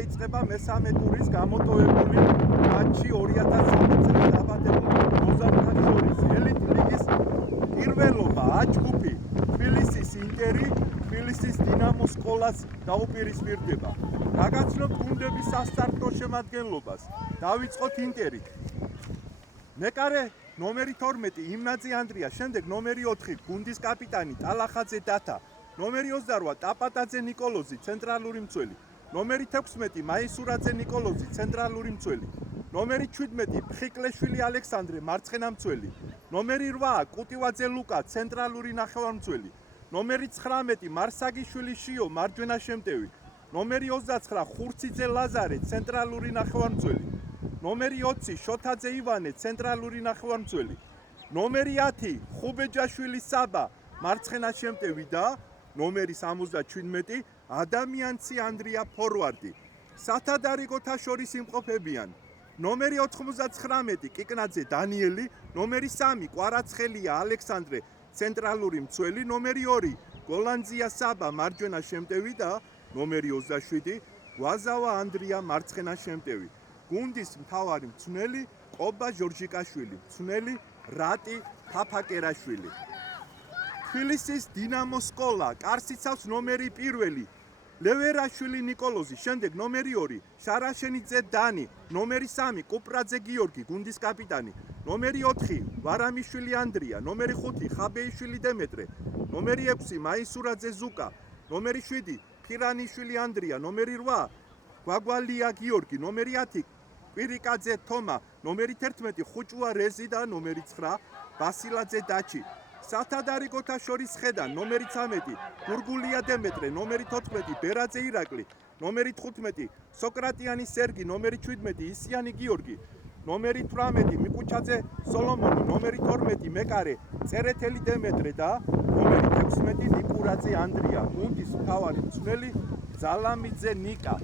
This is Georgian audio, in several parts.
დაიწყება მესამე ტურის გამოტოვებული მატჩი 2013 წლის დაბადებულ მოზარდთა შორის. ელიტ ლიგის პირველობა აჯგუფი თბილისის ინტერი თბილისის დინამო სკოლას დაუპირისპირდება. გაგაცნობთ გუნდების სასტარტო შემადგენლობას. დავიწყოთ ინტერით. მეკარე ნომერი 12 იმნაძე ანდრია, შემდეგ ნომერი 4 გუნდის კაპიტანი ტალახაძე დათა, ნომერი 28 ტაპატაძე ნიკოლოზი, ცენტრალური მცველი, ნომერი 16 მაისურაძე ნიკოლოზი, ცენტრალური მცველი, ნომერი 17 ფხიკლეშვილი ალექსანდრე, მარცხენა მცველი, ნომერი 8 კუტივაძე ლუკა, ცენტრალური ნახევარმცველი, ნომერი 19 მარსაგიშვილი შიო, მარჯვენა შემტევი, ნომერი 29 ხურციძე ლაზარე, ცენტრალური ნახევარმცველი, ნომერი 20 შოთაძე ივანე, ცენტრალური ნახევარმცველი, ნომერი 10 ხუბეჯაშვილი საბა, მარცხენა შემტევი და ნომერი 77 ადამიანცი ანდრია ფორვარდი. სათადარიგოთა შორის იმყოფებიან ნომერი 99 კიკნაძე დანიელი, ნომერი 3 კვარაცხელია ალექსანდრე, ცენტრალური მცველი, ნომერი 2 გოლანძია საბა, მარჯვენა შემტევი და ნომერი 27 გვაზავა ანდრია, მარცხენა შემტევი. გუნდის მთავარი მცველი ყობა ჟორჟიკაშვილი, მცველი რატი ფაფაკერაშვილი. თბილისის დინამო სკოლა კარს იცავს ნომერი 1 ლევერაშვილი ნიკოლოზი, შემდეგ ნომერი 2 შარაშენიძე დანი, ნომერი 3 კუპრაძე გიორგი, გუნდის კაპიტანი, ნომერი 4 ვარამიშვილი ანდრია, ნომერი 5 ხაბეიშვილი დემეტრე, ნომერი 6 მაისურაძე ზუკა, ნომერი 7 ფირანიშვილი ანდრია, ნომერი 8 გვაგვალია გიორგი, ნომერი 10 კვირიკაძე თომა, ნომერი 11 ხუჭუა რეზი და ნომერი 9 ბასილაძე დაჩი. სათადარიგოთა შორის ხედან ნომერი 13 გურგულია დემეტრე, ნომერი 14 ბერაძე ირაკლი, ნომერი 15 სოკრატიანი სერგი, ნომერი 17 ისიანი გიორგი, ნომერი 18 მიკუჩაძე სოლომონი, ნომერი 12 მეკარე წერეთელი დემეტრე და ნომერი 16 ნიკურაძე ანდრია. გუნდის მთავარი მცველი ზალამიძე ნიკა.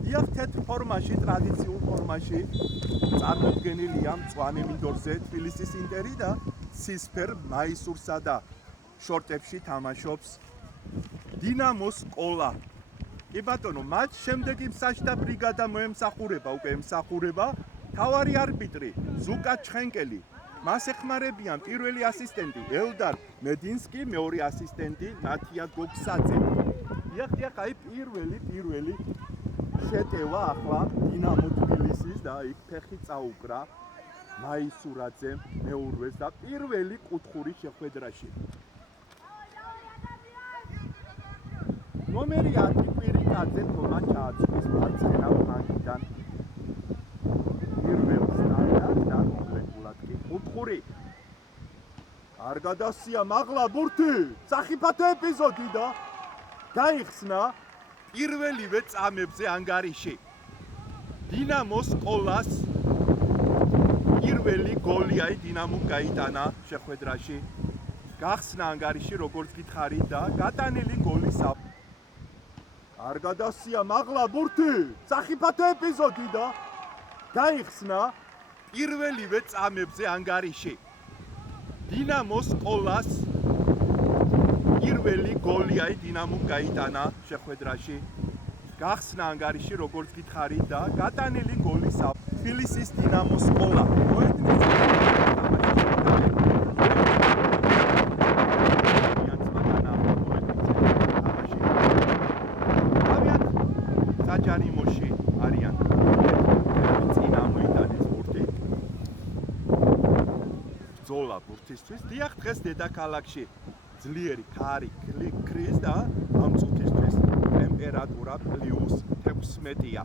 დიახ, თეთრ ფორმაში, ტრადიციულ ფორმაში წარმოდგენილია მწვანე მინდორზე თბილისის ინტერი და ცისფერ მაისურსა და შორტებში თამაშობს დინამო სკოლა. კი ბატონო, მათ შემდეგი მსაჯდა ბრიგადა მოემსახურება, უკვე ემსახურება თავარი არბიტრი ზუკა ჩხენკელი. მას ეხმარებიან პირველი ასისტენტი ელდარ მედინსკი, მეორე ასისტენტი ნათია გოგსაძე. დიახ, აი პირველი შეტევა ახლა დინამო თბილისის და იქ ფეხი წაუკრა მაისურაძემ მეურვეს და პირველი კუთხური შეხვედრაში. ნომერი 10 კვირიკაძე თომა ჩააწვის მარცხენა ფლანგიდან პირველ სტანდარტ და კონკრეტულად კი კუთხური. არ გადასია მაღლა ბურთი, სახიფათო ეპიზოდი და გაიხსნა პირველივე წამებზე ანგარიში. დინამო სკოლას პირველი გოლი აი დინამომ გაიტანა შეხვედრაში. გახსნა ანგარიში როგორც გითხარით და გატანილი გოლის არ გადასია მაღლა ბურთი, სახიფათო ეპიზოდი და გაიხსნა პირველივე წამებზე ანგარიში. დინამო სკოლას პირველი გოლი აი დინამომ გაიტანა შეხვედრაში. გახსნა ანგარიში როგორც გითხარით და გატანილი გოლის თბილისის დინამო სკოლა. საჯარიმოში არიან წინა მოიტანეს ბურთი. ბრძოლა ბურთისთვის. დიახ, დღეს დედაქალაქში ძლიერი ქარი ქრის და ამ წუთისთვის ტემპერატურა +16-ია.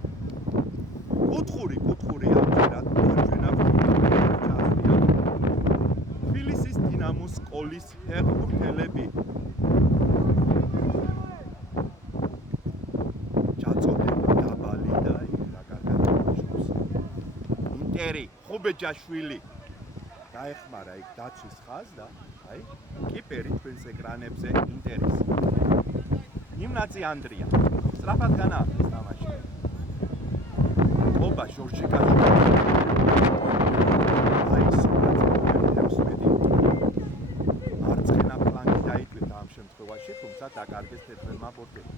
კუთხური ამჯერად მარჯვენა ფრთით თბილისის დინამო სკოლის ფეხბურთელები. ჩაწოდება დაბალი და იქ კარგად თამაშობს. ინტერი ხუბეჯაშვილი დაეხმარა იქ დაცვის ხაზს და აი კიპერი თქვენს ეკრანებზე ინტერეს. იმნაძე ანდრია სწრაფად განაახეს თამაში. ყობა ჟორჟიკაშვილი მარცხენა ფლანგი დაიტვირთა ამ შემთხვევაში, თუმცა დაკარგეს თეთრმა ბორდერმა.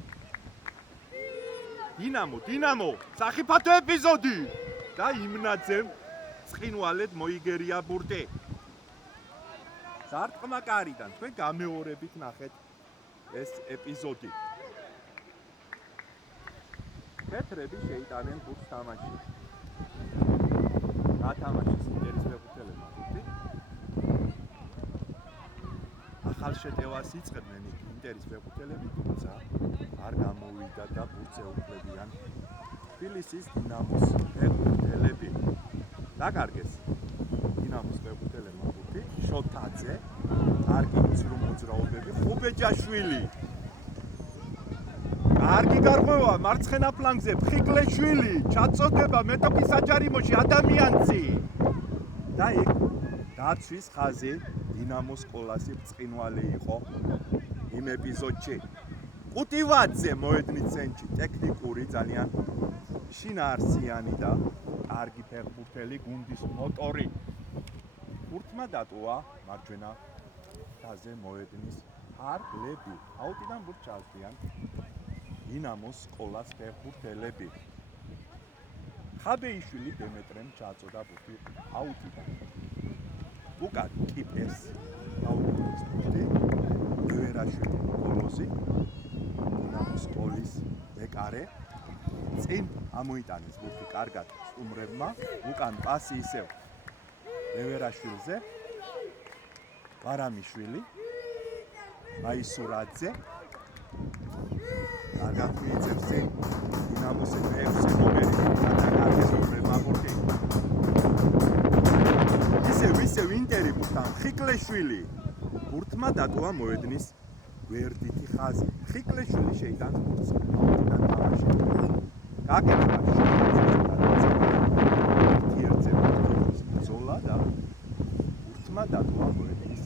დინამო, სახიფათო ეპიზოდი და იმნაძემ ცხინვალედ მოიგერია ბურთი. ზარტყმა კარიდან თქვენ გამეორებით ნახეთ ეს ეპიზოდი. თეთრები შეიტანენ ბურთს თამაში. გათამაშეს ინტერის მეხუთელებმა ბურთი. ახალ შეტევას იწყებდნენ ინტერის მეხუთელები, თუმცა არ გამოვიდა და ბურთს ეუფლებიან თბილისის დინამოს მეხუთელები. დაკარგეს დინამოს მეხუთელებმა ბურთი, შოთაძე, კარგი მოძრაობები, ხუბეჯაშვილი. კარგი გარღვევა მარცხენა ფლანგზე, ფხიკლეშვილი, ჩაწოდება მეტოქის საჯარიმოში ადამიანცი. და იქ დაცვის ხაზი დინამოს სკოლასი ბრწყინვალე იყო იმ ეპიზოდში. ყუტივაძე მოედნის ცენტრში, ტექნიკური ძალიან შინაარსიანი და კარგი ფეხბურთელი, გუნდის მოტორი. ბურთმა დატოვა მარჯვენა ხაზზე მოედნის ფარგლები. აუტიდან ბურთს ჩაასდიან დინამოს სკოლას ფეხბურთელები. ხაბეიშვილი დემეტრემ ჩააწოდა ბურთი აუტიდან. უკან კიპერს აუტის ბურთი ვერაშვილი კოლოზი დინამოს სკოლის ბეკარე წინ ამოიტანეს ბურთი კარგად სტუმრებმა. უკან პასი ისევ ვერაშვილზე, ვარამიშვილი, აისურაძე კარგად მიიწევს დინამოს მეექვსე ნომერი და კარგი სტუმრებმა ბურთი. ისევ ინტერი ბურთთან ხიკლეშვილი ბურთმა დატოვა მოედნის გვერდითი ხაზი. ხიკლეშვილი შეიტანს ბურთს და თამაში გაკეთდა ბრძოლა და ბურთმა დატოვა მოედნის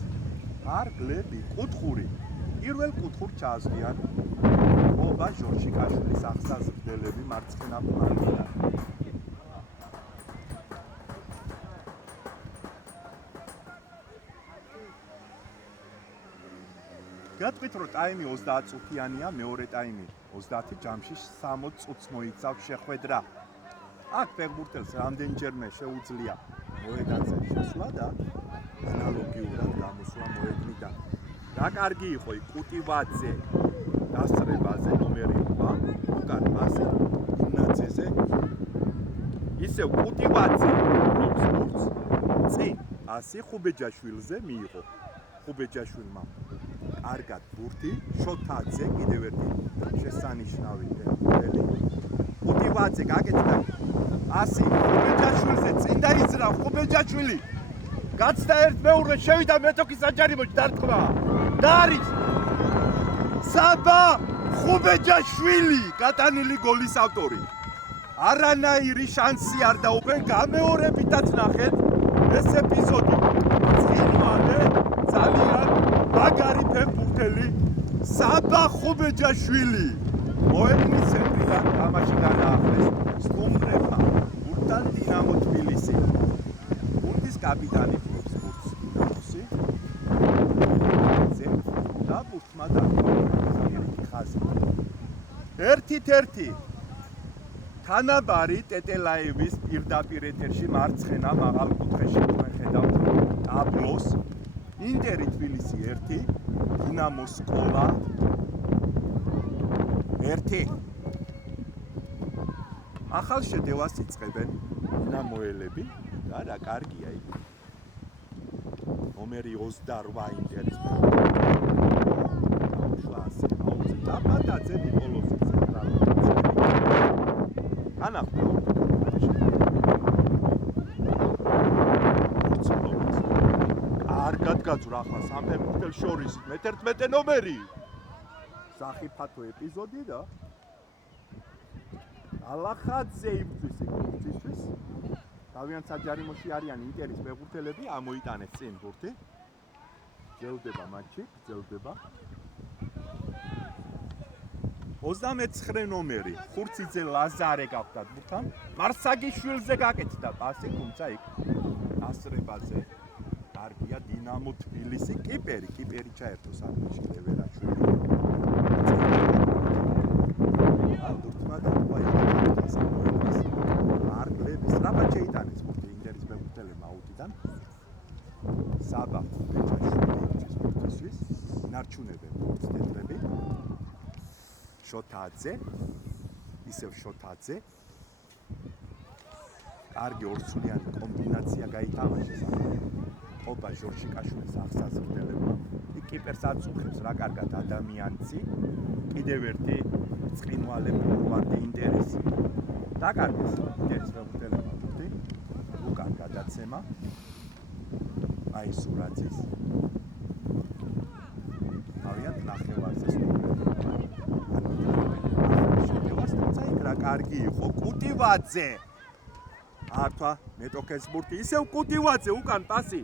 ფარგლები. კუთხური პირველ კუთხურ ჩაასდიან ობა ჟორჟიკაშვილის აღსაზრდელები მარცხენა ფლანგიდან. გეტყვით რომ ტაიმი 30 წუთიანია, მეორე ტაიმი 30 ჯამში 60 წუთს მოიცავს შეხვედრა. აქ ფეხბურთელს რამდენჯერმე შეუძლია მოედანზე შესვლა და ანალოგიურად გამოსვლა მოედნიდან. რა კარგი იყო იქ ყუტივაძე დასწრებაზე ნომერი 8, უკან პასი იმნაძეზე. ისევ ყუტივაძე ბურთს წინ პასი ხუბეჯაშვილზე მიიღო. ხუბეჯაშვილმა კარგად ბურთი, შოთაძე კიდევ ერთი შესანიშნავი ფეხბურთელი. ყუტივაძე გაკეთდა პასი ხუბეჯაშვილზე, წინ დაიძრა ხუბეჯაშვილი. გაცდა ერთ-მეორე, შევიდა მეტოქის საჯარიმოში დარტყმა. და არის საბა ხუბეჯაშვილი, გატანილი გოლის ავტორი. არანაირი შანსი არ დაუბრუნე, გამეორებითაც ნახეთ ეს ეპიზოდი. წინვალე ძალიან მაგარი ფეხბურთელი საბა ხუბეჯაშვილი მოედნის ცენტრიდან თამაში განაახლეს სტუმრებმა. ბურთთან დინამო თბილისი. გუნდის კაპიტანი ფლობს ბურთს დინამოსი. და ბურთმა დატოვა ხაზი. 1-1 თანაბარი ტეტელაევის პირდაპირ ეთერში მარცხენა მაღალ კუთხეში ხედავთ ტაბლოს. ინტერი თბილისი 1, დინამოს სკოლა 1. ახალ შეტევას იწყებენ დინამოელები და რა კარგია იქ. ნომერი 28 ინტერის აუშვასი დაბადაძე ნიკოლოზი ცენტრალური. ანახო კარგად გაძვრა ახლა სამ ფეხბურთელს შორის მე-11 ნომერი. სახიფათო ეპიზოდი და ალახაძე იბრძვის ბურთისთვის. თავიანთ საჯარიმოში არიან ინტერის ფეხბურთელები, ამოიტანეს წინ ბურთი. გრძელდება მატჩი, გრძელდება. 29 ნომერი ხურციძე ლაზარე გახდა ბურთთან. მარსაგიშვილზე გაკეთდა პასი, თუმცა იქ ასრებაზე კარგია დინამო თბილისი. კიპერი ჩაერთო საფრთხეში ლევერაშვილი. ბურთმა დატოვა შოთაძე, ისევ შოთაძე. კარგი ორსულიანი კომბინაცია გაითამაშეს. ყოფა ჟორჟიკაშვილის აღსაზრდელებმა. კიპერს აწუხებს რა კარგად ადამიანცი. კიდევ ერთი წყინვალებული ინტერესი. დაკარგეს ინტერეს ფეხბურთელებმა ბურთი. უკან გადაცემა. აი სურათის. ავიან ნახევარზე სტუმრები. შეტევას თუმცა იქ რა კარგი იყო კუტივაძე. ართვა მეტოქეს ბურთი ისევ კუტივაძე უკან პასი.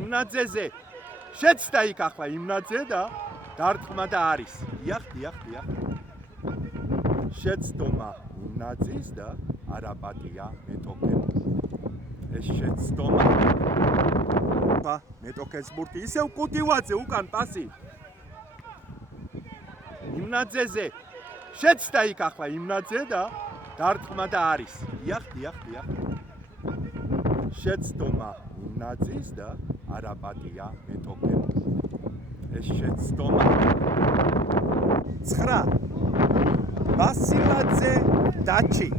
იმნაძეზე შეცდა იქ ახლა იმნაძე და დარტყმა და არის. დიახ. შეცდომა იმნაძის და არაპატია მეტოქემ. ეს შეცდომა. მეტოქეს ბურთი ისევ კუტივაძე უკან პასი. იმნაძეზე შეცდა იქ ახლა იმნაძე და დარტყმა და არის. დიახ. შეცდომა იმნაძის და არაპატია მეტოქემ. ეს შეცდომა. 9 ბასილაძე დაჩი.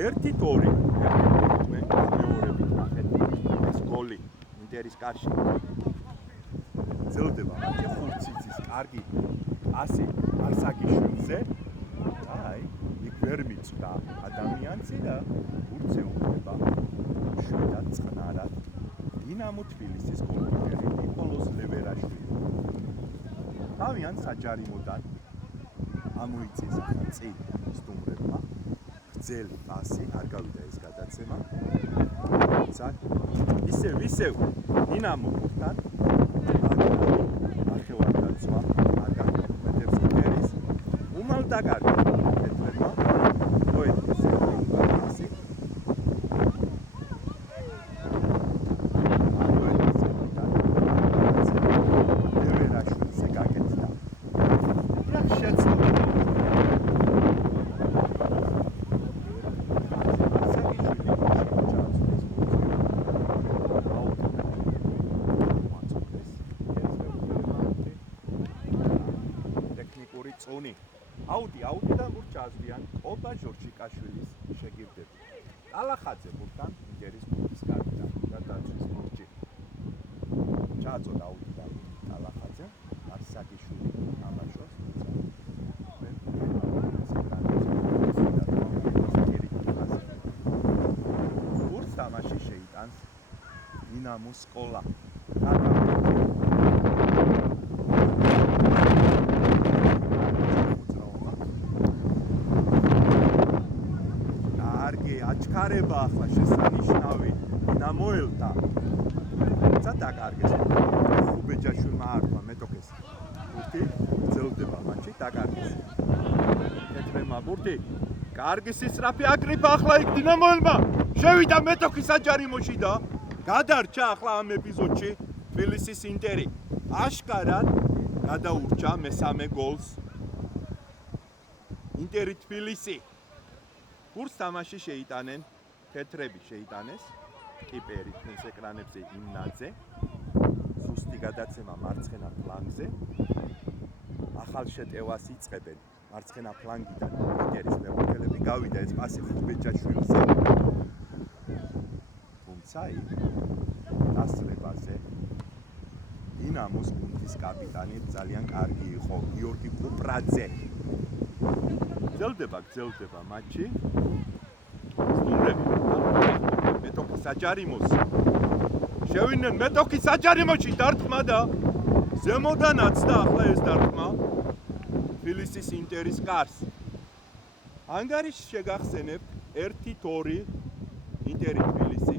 ერთი გოლი მეორებით ნახეთ ეს გოლი ინტერის კარში ძელდება ხურციძის კარგი ასი არსაგიშვილზე აი იქ ვერ მიწვდა ადამიანცი და ხურცე უყურება შვიდად წყნარად დინამო თბილისის გოლგოლერი ნიკოლოზ ლევერაშვილი თავიანთ საჯარიმოდან ამოიწეს ახლა წინ სტუმრებმა ძელი პასი არ გავიდა ეს გადაცემა. ისევ დინამოსთან ნახევარდაცვა არ გამომეტებს ინტერეს. უმალ დაგარგა ეთრება. მოეწეს პასი. ლევერაშვილზე გაკეთდა. რა შეცდომა აუდი და გურჩაზდიან ყოფა ჟორჟიკაშვილის შეგირდები. ალახაძე ბურთთან ინტერის ბურთის კაპიტანი და დაცვის ბურთი. ჩააწოდა აუდი და ალახაძე არსაგიშვილი ამაშოს ბურთს თამაში შეიტანს დინამოს სკოლა. აჩქარება ახლა შესანიშნავი დინამოელთა ცა დაკარგეს ხუბეჯაშვილმა ართვა მეტოქეს ბურთი ძელდება მატჩი დაკარგეს ეთრემა ბურთი კარგი სისწრაფე აკრიფა ახლა იქ დინამოელმა შევიდა მეტოქის საჯარიმოში და გადარჩა ახლა ამ ეპიზოდში თბილისის ინტერი აშკარად გადაურჩა მესამე გოლს ინტერი თბილისი კურს თამაში შეიტანენ თეთრები შეიტანეს კიპერი თქვენს ეკრანებზე იმნაძე ზუსტი გადაცემა მარცხენა ფლანგზე ახალ შეტევას იწყებენ მარცხენა ფლანგიდან ინტერის ფეხბურთელები გავიდა ეს პასი ხუბეჯაშვილზე თუმცა დასლებაზე დინამოს გუნდის კაპიტანი ძალიან კარგი იყო გიორგი კუპრაძე გრძელდება მატჩი სტუმრები მეტოქის საჯარიმოს შევიდნენ მეტოქის საჯარიმოში დარტყმა და ზემოდანაც და ახლა ეს დარტყმა თბილისის ინტერის კარს ანგარიშს შეგახსენებთ 1-2 ინტერი თბილისი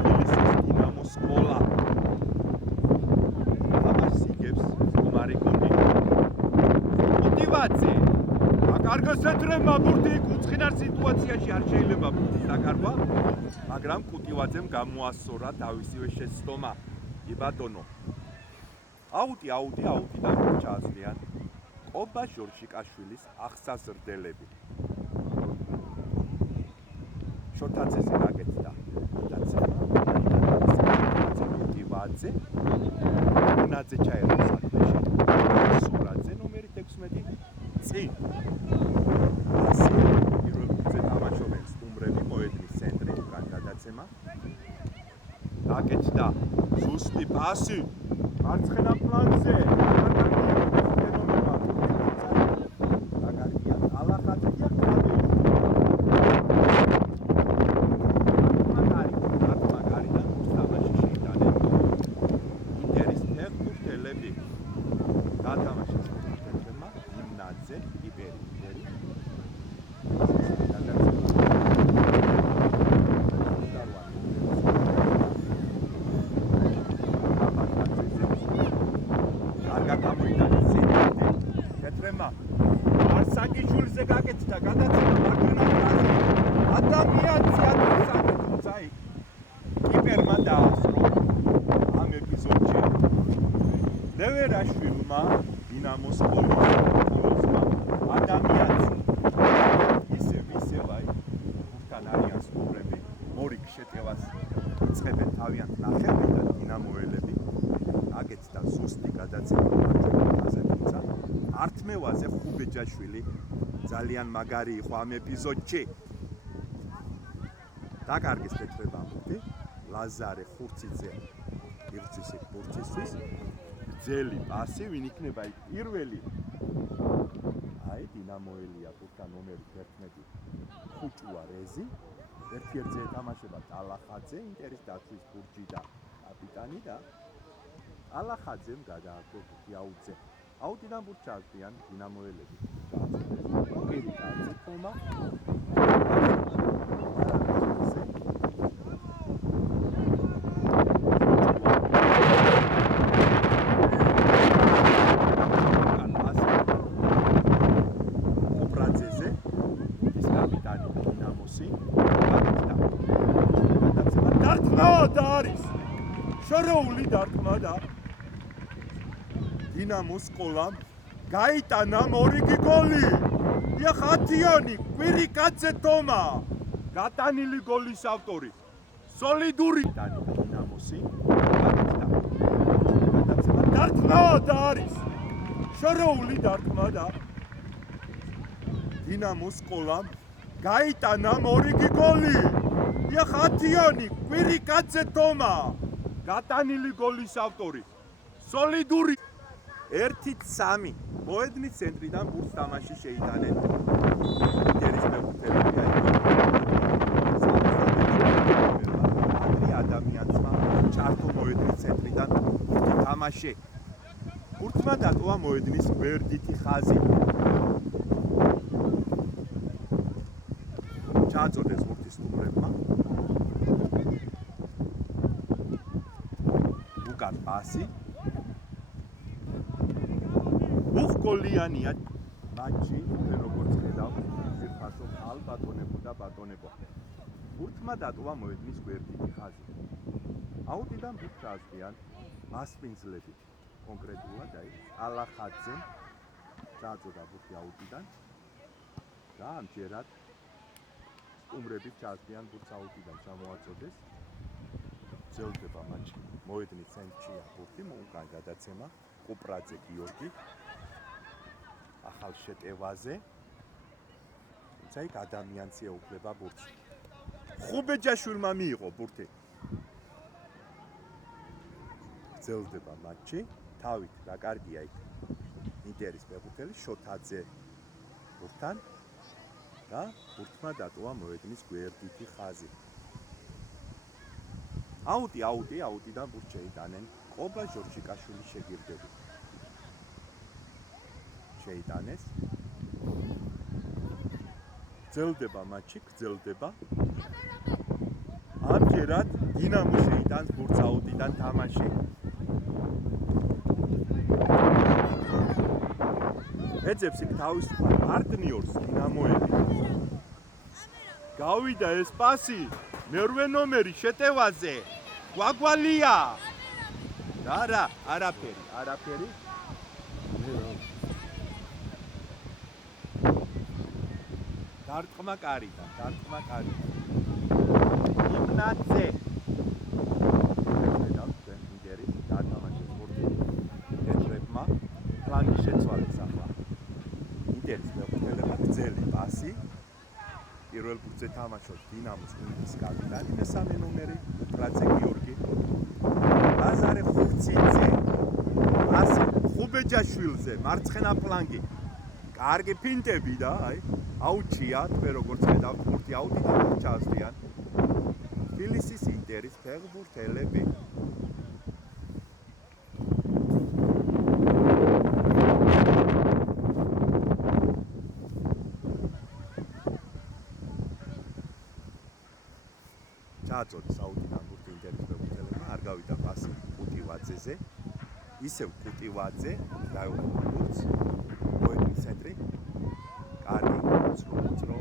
თბილისის დინამოს სკოლა ამას იგებს სტუმარი გუნდი კუტივაძე აკარგოს ეთრემა ბურთი უცხინარ სიტუაციაში არ შეიძლება ბურთის დაკარგვა მაგრამ კუტივაძემ გამოასწორა თავისივე შეცდომა იბატონო აუდი და ჩაასწრიან ყოფა ჟორჟიკაშვილის აღსაზრდელები შოთაძეზე გაკეთდა გადაცემა მოტივაძე ნაძე ჩაერა საქმეში სურაძე ნომერი 16 წინ ასე პირველზე თამაშობენ სტუმრები მოედნის ცენტრი უკან გადაცემა გაკეთდა ზუსტი პასი მარცხენა ფლანგზე არსაკიშვილი გაკეთდა გადაცემა მაგნატაზე ადამიანს ატყობსა კიპერმა დაასწრო ამ ეპიზოდში ლევერაშვილმა დინამოს პოლიტიკოსმა ადამიანს ისევ აი თან არიან სტუმრები მორიგ შეტევას იწყებენ თავიანთ ნახევრით და დინამოელები აკეთდა ზუსტი გადაცემა მარჯვენაზე თუმცა ართმევაზე ხუბეჯაშვილი ძალიან მაგარი იყო ამ ეპიზოდში. დაკარგეს თეთრებამოთი ლაზარე ხურციძე ირცის ბურცისთვის ძელი პასი ვინ იქნება პირველი აი დინამოელია ბურთა ნომერი 11 ხუჭუა რეზი ერთ-ერთზე ეთამაშება ტალახაძე ინტერის დაცვის ბურჯი და კაპიტანი და ალახაძემ გადააქო გიაუძე აუდიდან ბურჩაზდიან დინამოელები პირი კაცი თომა ოპრაძეზე ის კაპიტანი დინამოსი დარტყმა და არის შორეული დარტყმა და დინამოს სკოლამ გაიტანა მორიგი გოლი. ია ხათიანი კვირიკაძე თომა. გატანილი გოლის ავტორი. სოლიდური დინამოსი. დარტყმა და არის. შორეული დარტყმა და დინამოს სკოლამ გაიტანა მორიგი გოლი. ია ხათიანი კვირიკაძე თომა. გატანილი გოლის ავტორი. სოლიდური 1-3 მოედნის ცენტრიდან ბურთს თამაში შეიტანენ ინტერის მეხუთეები აი ადამიანმა ჩართო მოედნის ცენტრიდან თამაში ბურთმა დატოვა მოედნის გვერდითი ხაზი ჩააწოდეს ბურთის სტუმრებმა უკან პასი გოლიანია მატჩი როგორც ხედავ ფირფასო ალბატონებო და ბატონებო ბურთმა დატოვა მოედნის გვერდითი ხაზი აუდიდან ბურთს აზრიან მასპინძლები კონკრეტულად აი ალახაძემ წაწოდა ბურთი აუდიდან და ამჯერად სტუმრები ჩააზრიან ბურთს აუდიდან ჩამოაწოდეს ძელდება მატჩი მოედნის ცენტრია ბურთი მოუკან გადაცემა კუპრაძე გიორგი ახალ შეტევაზე თუმცა იქ ადამიანს ეუფლება ბურთს ხუბეჯაშვილმა მიიღო ბურთი გრძელდება მატჩი თავით დაკარგია იქ ინტერის ფეხბურთელი შოთაძე ბურთთან და ბურთმა დატოვა მოედნის გვერდითი ხაზი აუდიდან ბურთს შეიტანენ ყობა ჟორჟიკაშვილი შეგირდები შეიტანეს გრძელდება მატჩი გრძელდება ამჯერად დინამო შეიტანს ბურთს აუდიდან თამაში ეძებს იქ თავისუფალ პარტნიორს დინამოები გავიდა ეს პასი მერვე ნომერი შეტევაზე გვაგვალია არა არაფერი დარტყმა კარიდან იმნაძე. ინტერის დათამაშეს ბურთი თეთრებმა ფლანგი შეცვალეს ახლა. ინტერის მეხუთელებმა გრძელი პასი. პირველ ბურთზე თამაშობს დინამოს გუნდის კაპიტანი მესამე ნომერი უბრაძე გიორგი. ლაზარე ხურციძე. პასი ხუბეჯაშვილზე მარცხენა ფლანგი. კარგი ფინტები და აი აუჩია თქვენ როგორც ხედავთ ბურთი აუდიდან ჩასვიან. თბილისის ინტერის ფეხბურთელები. ჩააწოდეს აუდიდან ბურთი ინტერის ფეხბურთელებმა, არ გავიდა პასი კუტივაძეზე. ისევ კუტივაძე დაეუფლა ბურთს. მოედნის ცენტრი. კარგი უცრო.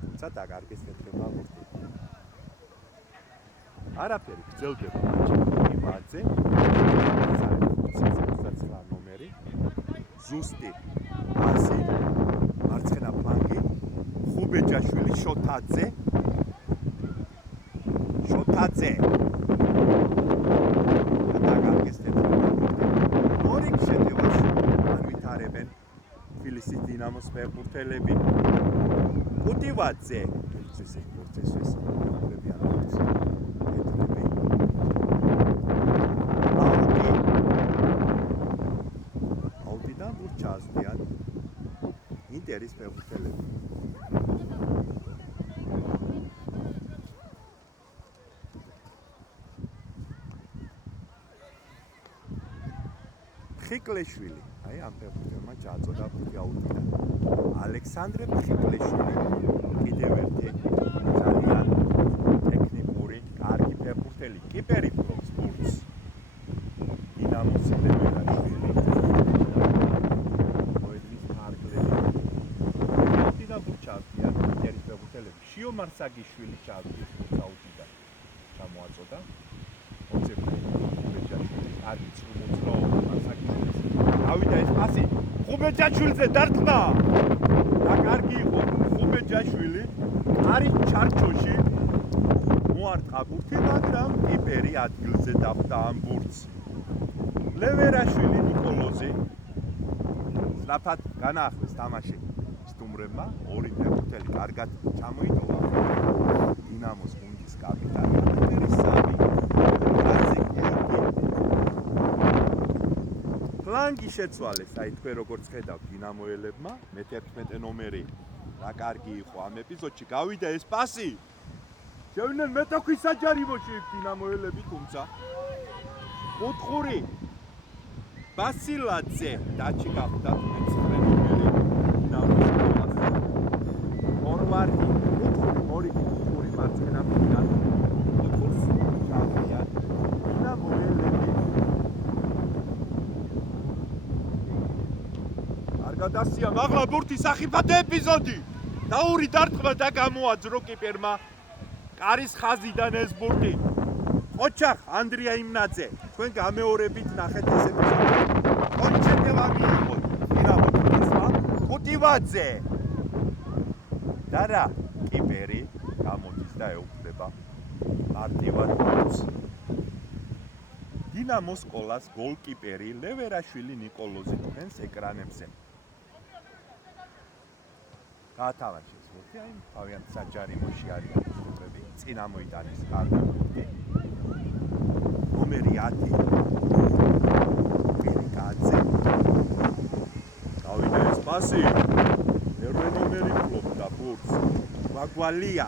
თუმცა დაგარგეს თეთრებმა ბურთი. არაფერი გრძელდება კუტივაძე. ზუსტი ნომერი. ზუსტი პასი მარცხენა ფლანგი. ხუბეჯაშვილი შოთაძე. შოთაძე. დაგარგეს თეთრებმა ბურთი. ორი შეტევას არ ვითარებენ თბილისის დინამოს ფეხბურთელები. კუტივაძე. ეს პროცესის პრობლემებია არის. თეთრები. აუდიდან ბურთს ჩაასვიან ინტერის ფეხბურთელები. ხიკლეშვილი, აი ამ ფეხბურთელმა ჩააწოდა ბურთი აუდიდან. ალექსანდრე ხიკლეშვილი კიდევ ერთი ძალიან ტექნიკური, კარგი ფეხბურთელი, კიპერი ფლობს ბურთს. დინამოს ლევერაშვილი. მოედნის ფარგლები. აუდიდან ბურთს ჩაასვიან ინტერის ფეხბურთელები. შიომარ საგიშვილი ჩააგდეს ბურთს აუდიდან. ჩამოაწოდა. კარგი ცრუმუცრო საგიშვილის. გავიდა ეს პასი ხუბეჯაშვილზე დარტყმა. და კარგი იყო ხუბეჯაშვილი. არის ჩარჩოში. მოარტყა ბურთი, მაგრამ კიპერი ადგილზე დახვდა ამ ბურთს. ლევერაშვილი ნიკოლოზი. სწრაფად განაახლეს თამაში სტუმრებმა. ორი ფეხბურთელი კარგად ჩამოიტოვა. დინამოს გუნდის კაპიტანი ნომერი 3. ფლანგი შეცვალეს, აი თქვენ როგორც ხედავთ დინამოელებმა, მე-11 ნომერი რა კარგი იყო ამ ეპიზოდში, გავიდა ეს პასი. შევიდნენ მეტოქის საჯარიმოში დინამოელები, თუმცა ოთხური ბასილაძე დაჩი გახდა 19 ნომერი დინამოს გუნდზე. ფორვარდი ორი მარცხენა ფლანგი. ოთხურს ჩავდიან დინამოელები. გადასია მაღლა ბურთი სახიფათო ეპიზოდი. დაური დარტყმა და გამოაძრო კიპერმა კარის ხაზიდან ეს ბურთი. ოჩახ ანდრია იმნაძე. თქვენ გამეორებით ნახეთ ეს ეპიზოდი. კონჩეტევა მიიღო დინამოსმა კუტივაძე. და რა კიპერი გამოდის და ეუფლება მარტივად ბურთს. დინამოს სკოლას გოლკიპერი ლევერაშვილი ნიკოლოზი თქვენს ეკრანებზე. გაათამაშეს ბურთი, აი თავიანთ საჯარიმოში არიან სტუმრები, წინ ამოიტანეს კარგი ბურთი. ნომერი 10. პირკაძე. გავიდა ეს პასი. მერვე ნომერი ფლობდა ბურთს. ვაგვალია.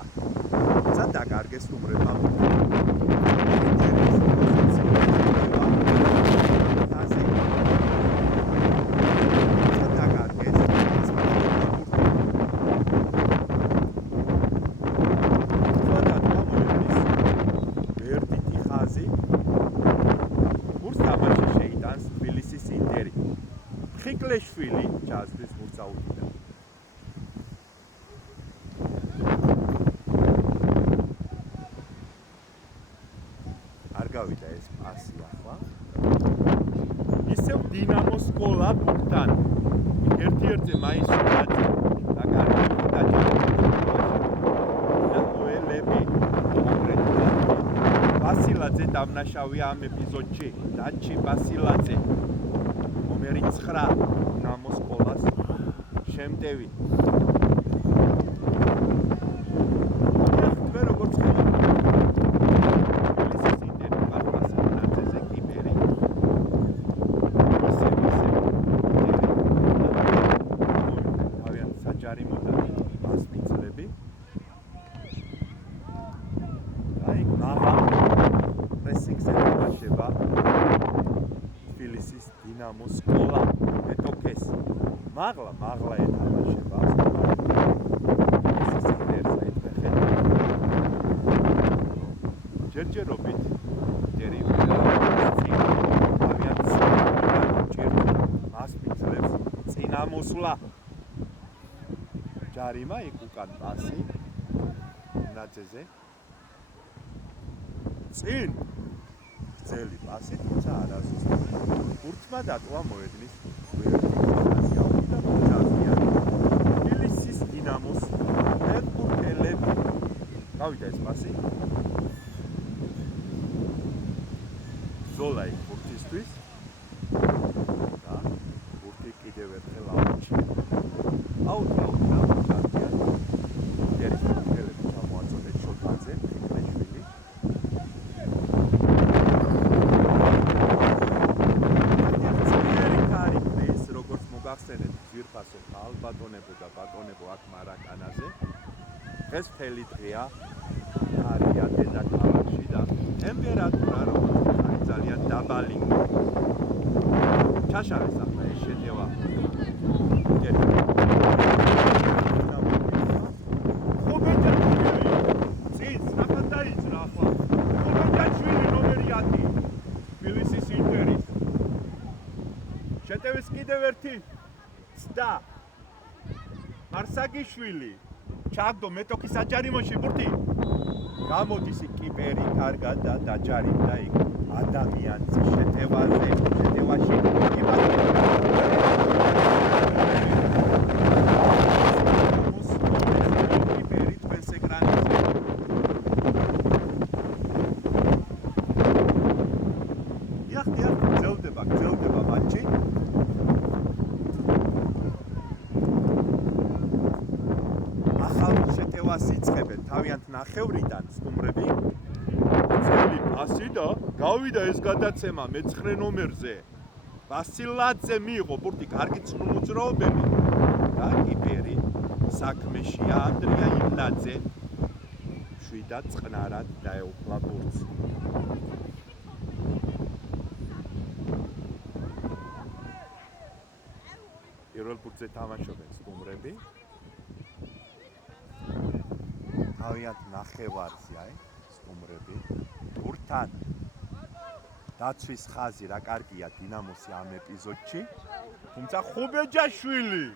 სადა კარგეს სტუმრებმა. ხიკლეშვილი ჩაასვეს ბურთს აუდიდან. არ გავიდა ეს პასი ახლა. ისევ დინამოს სკოლა ბურთთან. ერთ-ერთზე მაინც და კარგი დაჭერა. დინამოელები დამნაშავეა ამ ეპიზოდში. დაჩი ბასილაძე. ნომერი 9 დინამოს სკოლას შემტევი. მე როგორც ხდება? ეს ინტერი პარტას ნაცეზე კიპერი. საჯარიმოდან მასპინძლები. აი, მაღალ პრესინგზე დაშება. თბილისის დინამოს სკოლა ეტოქეს. მაღლა ეთამაშება. ეს ინტერესა ეთქენ. ჯერჯერობით დერივდა მასპინძლებს წინა მოსვლა. ჯარიმა იქ უკან პასი ნაძეზე წინ გრძელი პასი თუმცა არასუსტი გურთმა დატოვა მოედნის თბილისის დინამოს მეკურთელები გავიდა ეს პასი ზოლა იქ გურთისთვის და გურთი კიდევ ერთხელ აუჩია აუთ ბატონებო აქ მარაკანაზე დღეს მთელი დღეა არია დედაქალაქში და ტემპერატურა როგორც არის ძალიან დაბალი ჩაშალეს ახლა ეს შეტევა წინ საფად დაიძრა ახლა ხობეჯაშვილი ნომერი 10 თბილისის ინტერის შეტევის კიდევ ერთი ცდა მარსაგიშვილი ჩაგდო მეტოქის საჯარიმოში ბურთი გამოდის იქ კიპერი კარგად და დაჯარიმდა იქ ადამიანის შეტევაში კიპერი თქვენს ეკრანებზე იახტია გრძელდება მატჩი სიცხებენ თავიანთ ნახევრიდან სტუმრები ძელი პასი და გავიდა ეს გადაცემა მე-9 ნომერზე ბასილაძე მიიღო ბურთი კარგი მოძრაობები და კიპერი საქმეშია ანდრია იმნაძე შვიდად წყნარად დაეუფლა ბურთს პირველ ბურთზე თამაშობენ სტუმრები თავიანთ ნახევარზე აი სტუმრები ბურთთან დაცვის ხაზი რა კარგია დინამოსი ამ ეპიზოდში თუმცა ხუბეჯაშვილი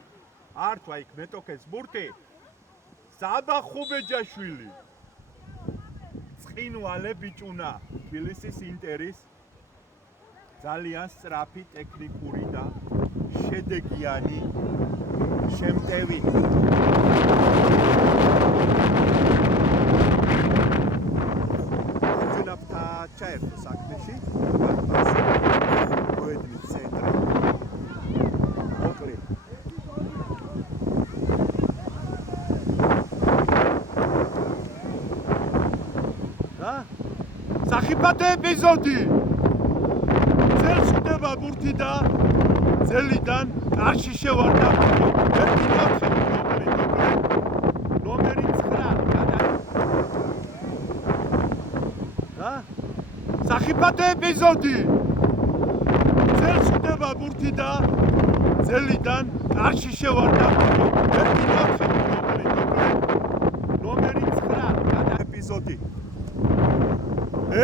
ართვა იქ მეტოქეს ბურთი საბა ხუბეჯაშვილი წინვალე ბიჭუნა თბილისის ინტერის ძალიან სწრაფი ტექნიკური და შედეგიანი შემტევი ჩაერთო საქმეში მოედნის ცენტრი მოკლე და სახიფათო ეპიზოდი ძელს ხდება ბურთი და ძელიდან კარში შევარდა ერთი ნომერი 9 სახიფათო ეპიზოდი ძელს ხდება ბურთი და ძელიდან კარში შევარდა ერთი ნომერი 9 ეპიზოდი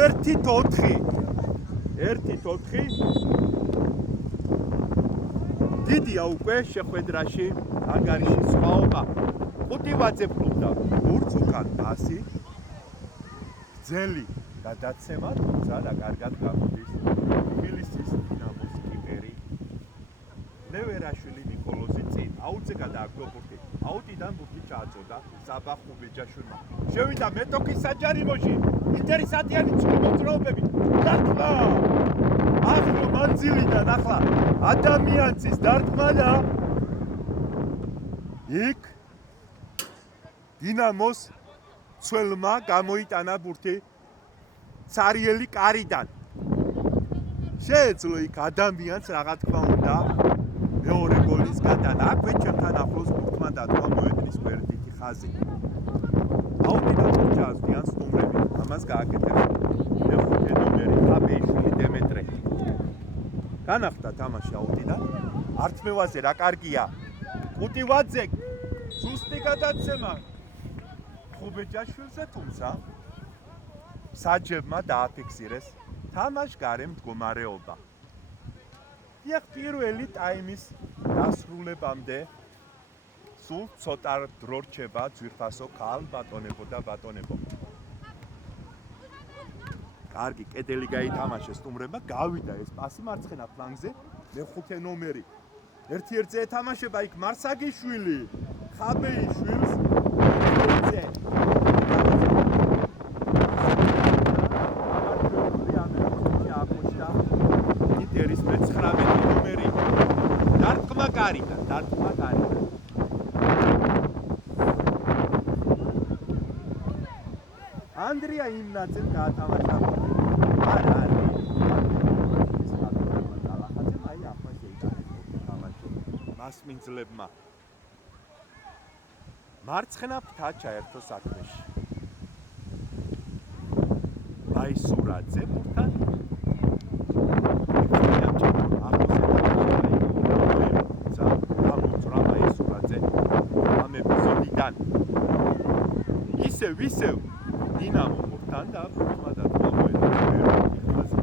1-4 დიდია უკვე შეხვედრაში ანგარიშის სხვაობა 5 ვაძეფლობდა ბურთს უკან პასი ძელი გადაცემა თუმცა და კარგად გამოდის თბილისის დინამოს კიპერი ლევერაშვილი ნიკოლოზი წინ აუცე გადააგდო ბურთი აუტიდან ბურთი ჩააწოდა საბა ხუბეჯაშვილმა. შევიდა მეტოქის საჯარიმოში. ინტერესატიანი მოძრაობები. დარტყმა! ახლო მანძილიდან ახლა ადამიანის დარტყმა და იქ დინამოს ცველმა გამოიტანა ბურთი ცარიელი კარიდან. შეეძლო იქ ადამიანს რა თქმა უნდა მეორე გოლის გატანა. აქვე ჩემთან ახლოს ბურთმა დატოვა მოედნის გვერდითი ხაზი. აუტიდან ჩაასდიან სტუმრები. ამას გააკეთებს მეხუთე ნომერი ხაბეიშვილი დემეტრე. განახდა თამაში აუტიდან. ართმევაზე რა კარგია. კუტივაძე ზუსტი გადაცემა ხუბეჯაშვილზე, თუმცა საჯებმა დააფიქსირეს თამაშგარე მდგომარეობა. იქ პირველი ტაიმის დასრულებამდე სულ ცოტა დრო რჩება ძვირფასო ქალ ბატონებო და ბატონებო. კარგი კედელი გაითამაშეს სტუმრებმა, გავიდა ეს პასი მარცხენა ფლანგზე, მეხუთე ნომერი. ერთ-ერთზე ეთამაშება იქ მარსაგიშვილი, ხაბეიშვილს ზე. ინტერის მე-19 ნომერი. დარტყმა კარიდან. ანდრია იმნაძემ გაათამაშა. არა. მასმინძლებმა მარცხენა ფრთა ჩაერთო საქმეში. ბაისურაძე ბურთთან ამ ეპიზოდიდან ისევ დინამო ბურთთან და ბურთმა დატოვა მოედნის გვერდითი ხაზი.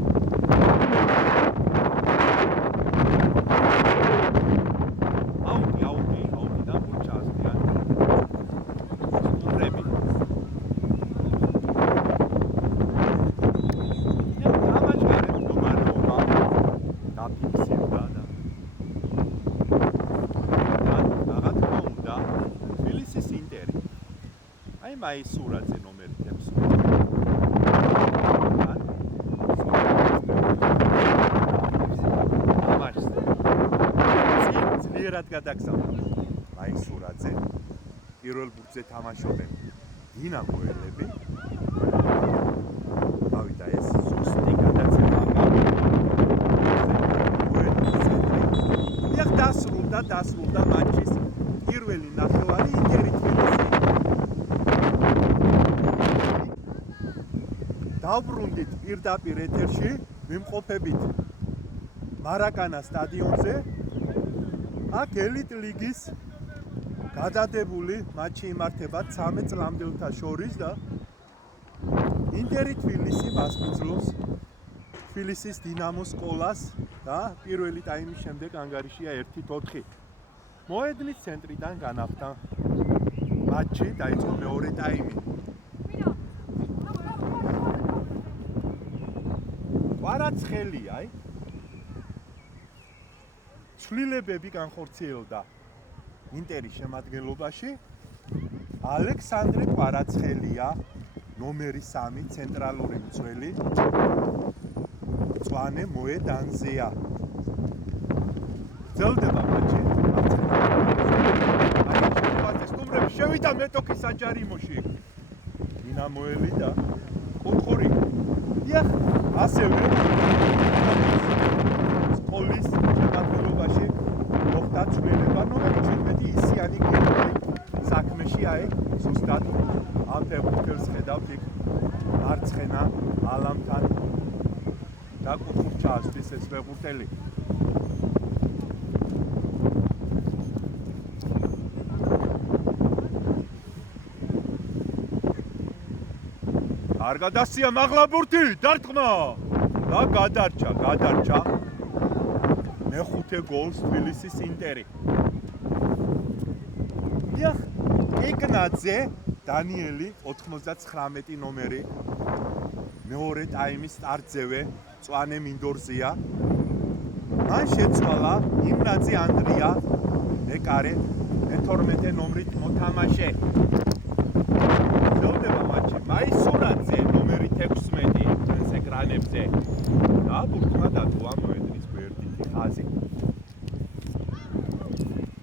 მაისურაძე ნომერი 10. ძლიერად გადაგზავნა. მაისურაძე პირველ ბურთზე თამაშობენ დინამოელები. გავიდა ეს ზუსტი გადაცემა. იქ დასრულდა მატჩის პირველი ნახევარი ინტერი თბილისი. დავბრუნდით პირდაპირ ეთერში, მიმყოფებით მარაკანა სტადიონზე. აქ ელიტ ლიგის გადადებული მატჩი იმართება 13 წლამდელთა შორის და ინტერი თბილისი მასპინძლობს თბილისის დინამოს სკოლას და პირველი ტაიმის შემდეგ ანგარიშია 1-4. მოედნის ცენტრიდან განახლდა მატჩი, დაიწყო მეორე ტაიმი. კვარაცხელია, ცვლილებები განხორციელდა ინტერის შემადგენლობაში. ალექსანდრე კვარაცხელია, ნომერი 3, ცენტრალური მცველი. მწვანე მოედანზეა. გრძელდება მატჩი. სტუმრები შევიდა მეტოქის საჯარიმოში. დინამოელი და კუთხური. იახ, ასევე სკოლის შემადგენლობაში მოხდა ცვლილება ნომერი 17 ისიანი გიორგი საქმეში ზუსტად ამ ფეხბურთელს ხედავთ იქ მარცხენა ალამთან და კუთხურ ჩაასვლის ეს ფეხბურთელი. არ გადასია მაღლა ბურთი, დარტყმა და გადარჩა. მეხუთე გოლს თბილისის ინტერი. იახ, ეკნაძე დანიელი 99 ნომერი მეორე ტაიმის სტარტზევე მწვანე მინდორზეა. მან შეცვალა იმნაძე ანდრია, მეკარე მე-12 ნომრით მოთამაშე. გრძელდება მატჩი. მაისურაძე ნომერი 16 ჩვენს ეკრანებზე. და ბურთმა დატოვა მოედნის გვერდითი ხაზი.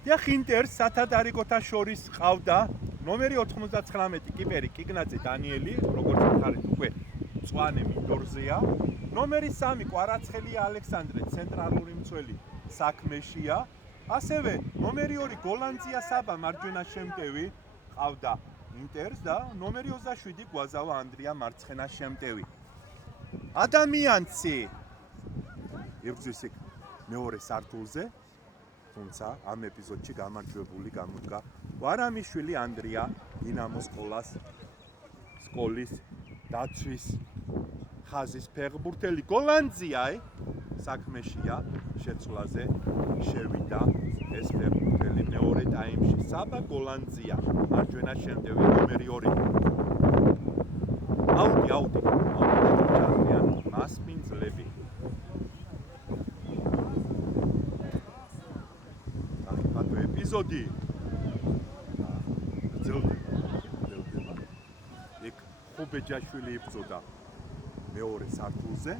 და ინტერს სათადარიგოთა შორის ყავდა ნომერი 99 კიპერი კიგნაძე დანიელი, როგორც ხარით უკვე მწვანე მინდორზეა. ნომერი 3 კვარაცხელია ალექსანდრე, ცენტრალური მცველი საქმეშია. ასევე ნომერი 2 გოლანძია საბა, მარჯვენა შემტევი ყავდა ინტერს და ნომერი 27 გვაზავა ანდრია, მარცხენა შემტევი. ადამიანცი ებრძვის მეორე სართულზე, თუმცა ამ ეპიზოდში გამარჯვებული გამოდგა ვარამიშვილი ანდრია, დინამოს სკოლის დაცვის ხაზის ფეხბურთელი. გოლანძია საქმეშია, შეცვლაზე შევიდა ეს ფეხბურთელი მეორე ტაიმში. საბა გოლანძია, მარჯვენა შემტევი ნომერი 2. აუტი ჩადიან მასპინძლები. ახლა ეპიზოდი გრძელდება. იქ ხუბეჯაშვილი იბრძოდა მეორე სართულზე.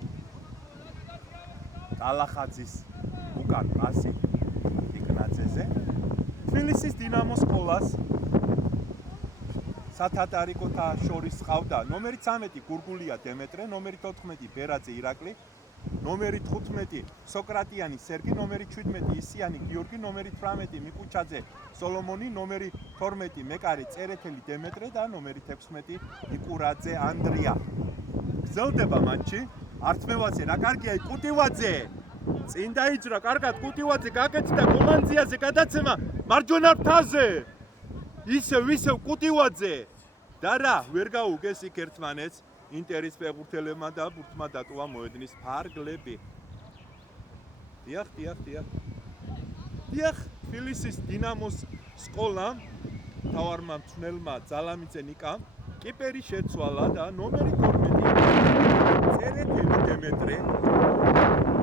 ტალახაძის უკან პასი კიგნაძეზე. თბილისის დინამოს სკოლას სათადარიგოთა შორის ყავდა ნომერი 13 გურგულია დემეტრე, ნომერი 14 ბერაძე ირაკლი, ნომერი 15 სოკრატიანი სერგი, ნომერი 17 ისიანი გიორგი, ნომერი 18 მიკუჩაძე სოლომონი, ნომერი 12 მეკარე წერეთელი დემეტრე და ნომერი 16 იკურაძე ანდრია. გრძელდება მატჩი. ართმევაძე რა კარგია კუტივაძე. წინ დაიჭრა კარგად კუტივაძე, გაკეთდა გოლანძიაზე გადაცემა მარჯვენა ფრთაზე. ისევ კუტივაძე. და რა, ვერ გაუგეს იქ ერთმანეთს ინტერის ფეხბურთელებმა და ბურთმა დატოვა მოედნის ფარგლები. დიახ, თბილისის დინამოს სკოლამ თავარმა მწვრთნელმა ძალამიძე ნიკამ კიპერი შეცვალა და ნომერი 12 წერეთელი დემეტრე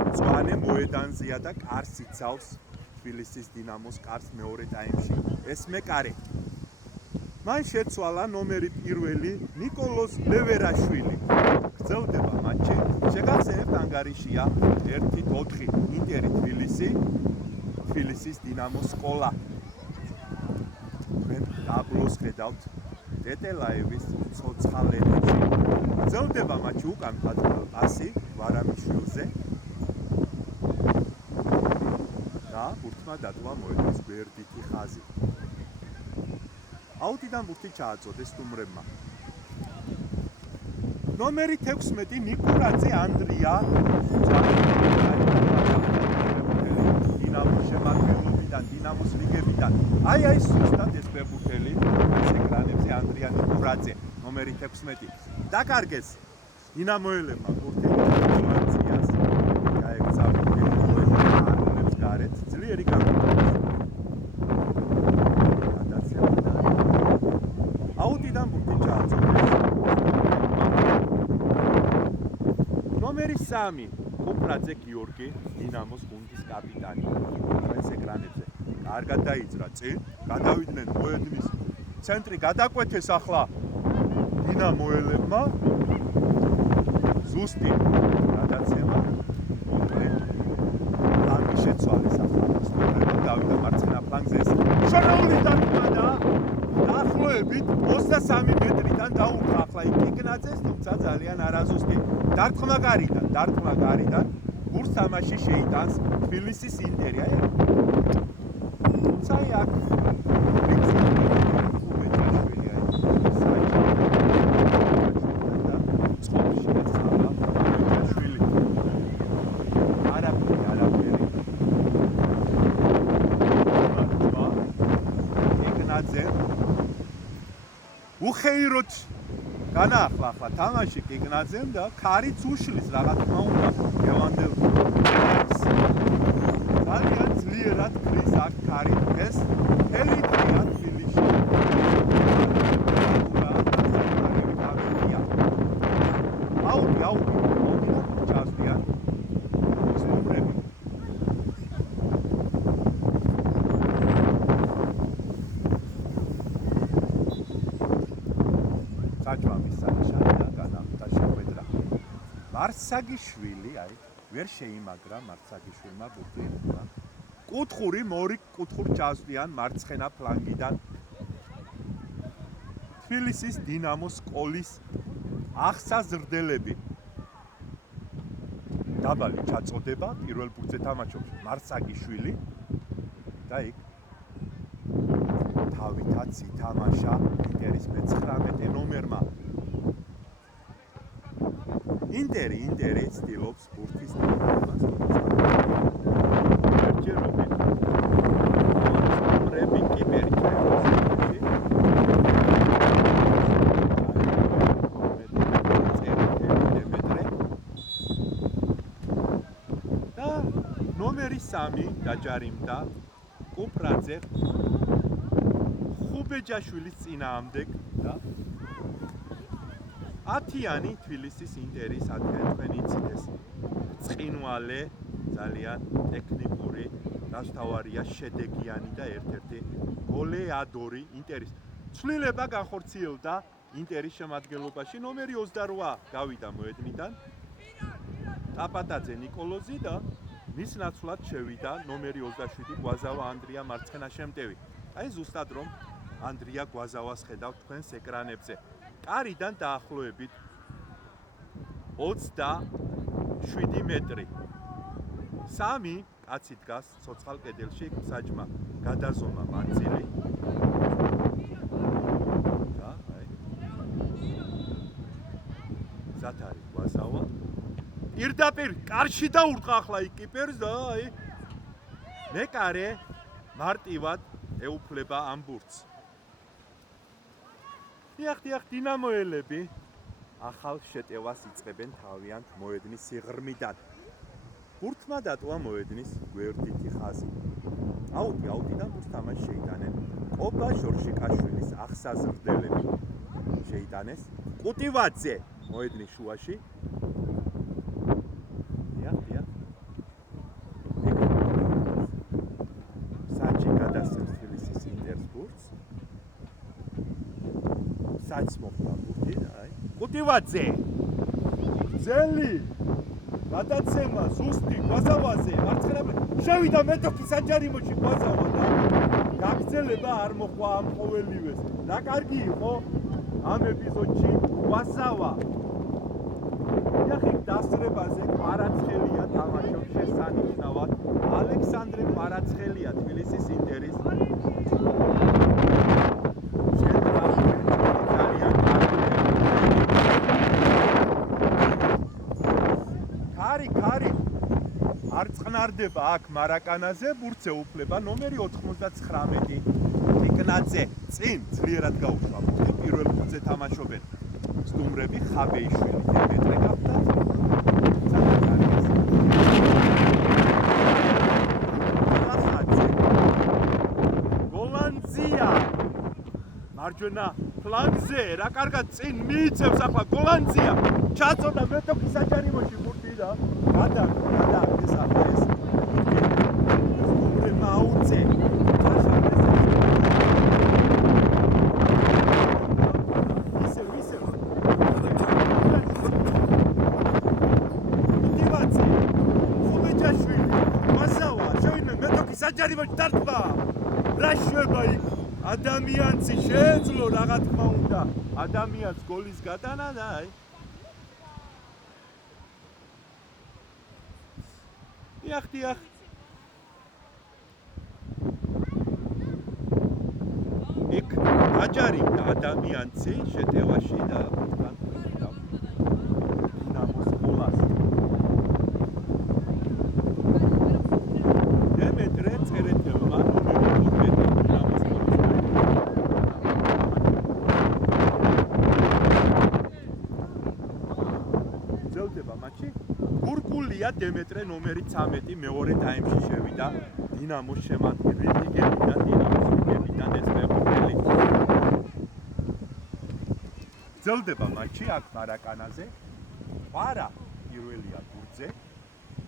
მწვანე მოედანზეა და კარს იცავს თბილისის დინამოს კარს მეორე ტაიმში. ეს მეკარე. მან შეცვალა ნომერი 1 ნიკოლოზ ლევერაშვილი. გრძელდება მატჩი. შეგახსენებთ ანგარიშია 1-4 ინტერი თბილისის დინამოს სკოლა. თქვენ დაბლოს ხედავთ დეტელაევის ცოცხალეთში. გრძელდება მატჩი უკან პასი ვარამიშვილზე. და ბურთმა დატოვა მოედნის გვერდითი ხაზი. აუტიდან ბურთი ჩააწოდეს სტუმრებმა. ნომერი 16 ნიკურაძე ანდრია, დინამოს შემადგენლობიდან, დინამოს ლიგებიდან. აი სუსტად ეს ფეხბურთელი ეკრანებზე ანდრია ნიკურაძე, ნომერი 16. დაკარგეს დინამოელებმა ბურთი გოლანძიას. გაექცა ფეხბურთელებს გარეთ ძლიერი გამარჯვება. აუტიდან ბურთი ჩააწოდეს. ნომერი 3 კუპრაძე გიორგი, დინამოს გუნდის კაპიტანი. ეს ეკრანებზე კარგად დაიძრა წინ, გადავიდნენ მოედნის ცენტრი, გადაკვეთეს ახლა დინამოელებმა. ზუსტი გადაცემა. ფლანგი შეცვალეს ახლა. დავიდა მარცხენა ფლანგზე. შორეული დაგმადა. დაახლოებით 23 მეტრიდან დაუყრა ახლა კიგნაძეს, თუმცა ძალიან არაზუსტი. დარტყმა გარიდან გურს თამაში შეიტანს თბილისის ინტერი. აი აქ უხეიროთ განაახლა ახლა თამაში კიგნაძემ და ქარიც უშლის რა თქმა უნდა გევანდელ ძალიან ძლიერად ქრის აქ ქარი ეს ელიტია თბილისში. აუტი ჩასდიან სტუმრები. საჭმამის სანიშანი და განახლდა შეხვედრა. მარსაგიშვილი, აი, ვერ შეიმაგრა მარსაგიშვილმა ბურთი. კუთხური მორი კუთხურ ჩასვდიან მარცხენა ფლანგიდან. თბილისის დინამოს სკოლის აღსაზრდელები. დაბალი ჩაწოდება პირველ ბურთზე თამაშობს მარსაგიშვილი და იქ თავითაც ითამაშა ინტერის მე-19 ნომერმა. ინტერი ცდილობს ბურთის დაბალებას. ერთჯერობით სტუმრები კიპერი და ნომერი 3 დაჯარიმდა კუპრაძე ხუბეჯაშვილის წინააღმდეგ და 10-იანი თბილისის ინტერის თქვენ იცით წინვალე ძალიან ტექნიკური დასთავარია შედეგიანი და ერთ-ერთი გოლეადორი ინტერის ცვლილება განხორციელდა ინტერის შემადგენლობაში ნომერი 28 გავიდა მოედნიდან ტაპატაძე ნიკოლოზი და მის ნაცვლად შევიდა ნომერი 27 გვაზავა ანდრია მარცხენა შემტევი. აი ზუსტად რომ ანდრია გვაზავას ხედავთ თქვენს ეკრანებზე. კარიდან დაახლოებით 27 მეტრი. 3 კაცი დგას ცოცხალ კედელში, საჭმა გადაზომა მანძილი. და აი ზათარი გვაზავა. პირდაპირ კარში დაურყა ახლა იქ კიპერს და აი მეკარე მარტივად ეუფლება ამ ბურთს. დიახ, დინამოელები ახალ შეტევას იწყებენ თავიანთ მოედნის სიღრმიდან. ბურთმა დატოვა მოედნის გვერდითი ხაზი. აუტიდან ბურთს თამაში შეიტანენ ყობა ჟორჟიკაშვილის აღსაზრდელები. შეიტანეს ყუტივაძე მოედნის შუაში. დიახ. საჭი გადასცემს თბილისის ინტერს ბურთს. საჭს მოხდა ბურთი, აი. ყუტივაძე. ძელი. გადაცემა ზუსტი გვაზავაზე, მარცხენა შევიდა მეტოქი საჯარიმოში გვაზავა და გაგრძელება არ მოხდა ამ ყოველივეს. რა კარგი იყო ამ ეპიზოდში გვაზავა. იახი დასწრებაზე კვარაცხელია თამაშობს შესანიშნავად. ალექსანდრე კვარაცხელია თბილისის ინტერის კარი არ წყნარდება აქ მარაკანაზე ბურთზე უფლება ნომერი 99 ტიკნაძე წინ ძლიერად გაუშვა ბურთი პირველ ბურთზე თამაშობენ სტუმრები ხაბეიშვილი დემეტრე გახდა გოლანძია მარჯვენა ფლანგზე რა კარგად წინ მიიწევს ახლა გოლანძია ჩაწოდა მეტოქი საჯარიმოში ბურთი და გადაგდეს ახლა ეს სტუმრებმა აუწე საჯარიმოში დარტყმა რა შვება იქ ადამიანცი შეეძლო რა თქმა უნდა ადამიანს გოლის გატანა და აი დიახ იქ აჯარიმდა ადამიანცი შეტევაში და თან დინამოს სკოლას დემეტრე წერეთელმა გურგულია დემეტრე ნომერი 13 მეორე ტაიმში შევიდა დინამოს შემადგენლობიდან ეს მეუღლელი ძელდება მატჩი აქ მარაკანაზე ყარა პირველია ბურთზე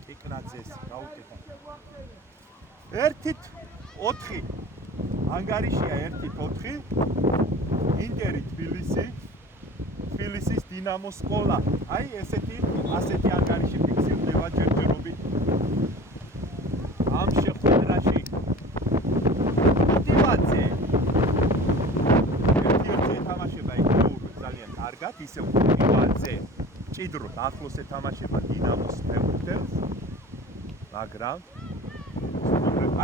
ტიკნაძეს გაუკეთა 1-4 ანგარიშია 1-4 ინტერი თბილისი დინამოს სკოლა. აი ასეთი ანგარიში ფიქსირდება ჯერჯერობით. ამ შეხვედრაში კუტივაძე ერთ-ერთი ეთამაშება იქნეურვე ძალიან კარგად, ისევ კუტივაძე ჭიდროდ ახლოს ეთამაშება დინამოს ფეხბურთელს, მაგრამ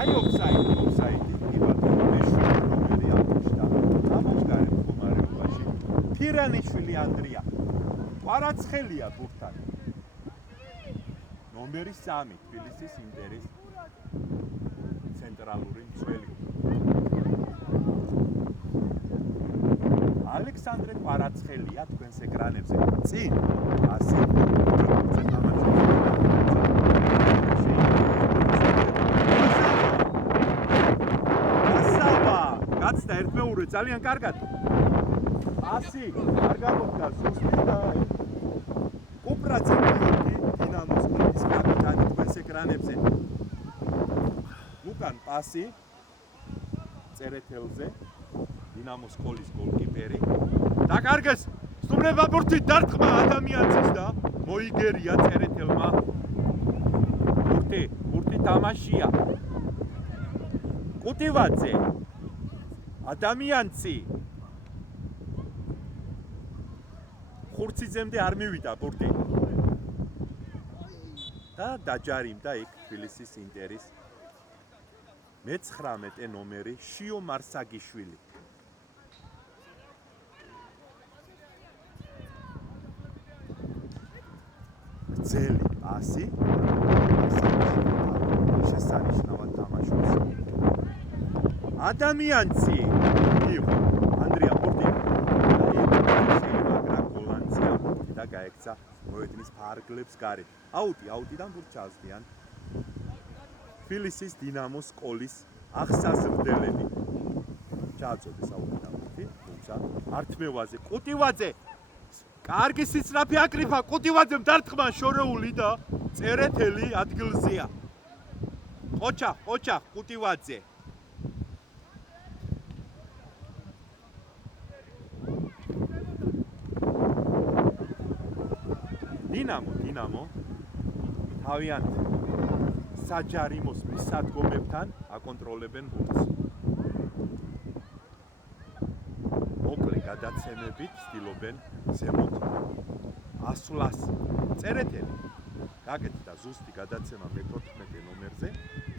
აი ოფსაიდი მეშვიდე ამოშთა თამაშგარე მდგომარეობაში ფირანიშვილი ანდრია კვარაცხელია ბურთთან ნომერი 3 თბილისის ინტერის ცენტრალური მცველი ალექსანდრე კვარაცხელია თქვენს ეკრანებზე წინ ასე და ერთმეურვე ძალიან კარგად. ასი არ გამოდგა ზუსტი და კუპრაძე დინამოს გუნდის კაპიტანი თქვენს ეკრანებზე. უკან პასი წერეთელზე დინამოს სკოლის გოლკიპერი. დაკარგეს სტუმრება ბურთით დარტყმა ადამიანის და მოიგერია წერეთელმა. ბურთი თამაშია. კუტივაძე ადამიანცი ხურციძემდე არ მივიდა ბურთი და დაჯარიმდა იქ თბილისის ინტერის მე-19 ნომერი შიო მარსაგიშვილი ძელი პასი შესანიშნავად თამაშობს ადამიანცი იყო ანდრია ბურთი და გოლანცია ბურთი და გაექცა მოედნის ფარგლებს გარეთ აუტიდან ბურთს ჩაასდიან თბილისის დინამოს სკოლის აღსაზრდელები ჩააწოდეს აუტიდან ბურთი თუმცა ართმევაზე კუტივაძე კარგი სიცრაფე აკრიფა კუტივაძემ დარტყმა შორეული და წერეთელი ადგილზეა ყოჩა კუტივაძე დინამო თავიანთ საჯარიმოს მისადგომებთან აკონტროლებენ ბურთს. მოკლე გადაცემებით ცდილობენ ზემოთ ასვლას. წერეთელი გაკეთდა ზუსტი გადაცემა მე-14 ნომერზე.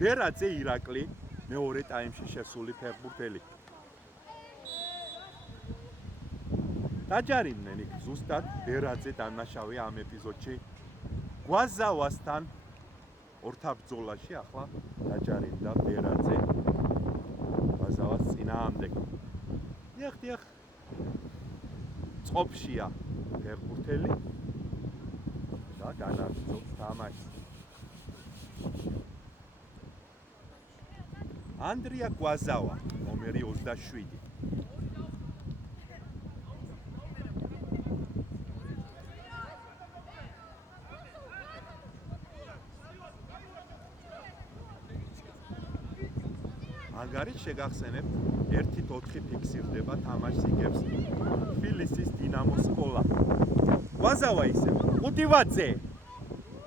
ბერაძე ირაკლი მეორე ტაიმში შესული ფეხბურთელი. დაჯარიმდნენ იქ ზუსტად ბერაძე დანაშავე ამ ეპიზოდში გვაზავასთან ორთაბრძოლაში ახლა დაჯარიმდა ბერაძე გვაზავას წინააღმდეგ. დიახ წყობშია ფეხბურთელი და განაგრძობს თამაშს. ანდრია გვაზავა ნომერი 27 ანგარიშ შეგახსენებთ 1-4 ფიქსირდება თამაშს იგებს თბილისის დინამოს სკოლა. გვაზავა ისე კუტივაძე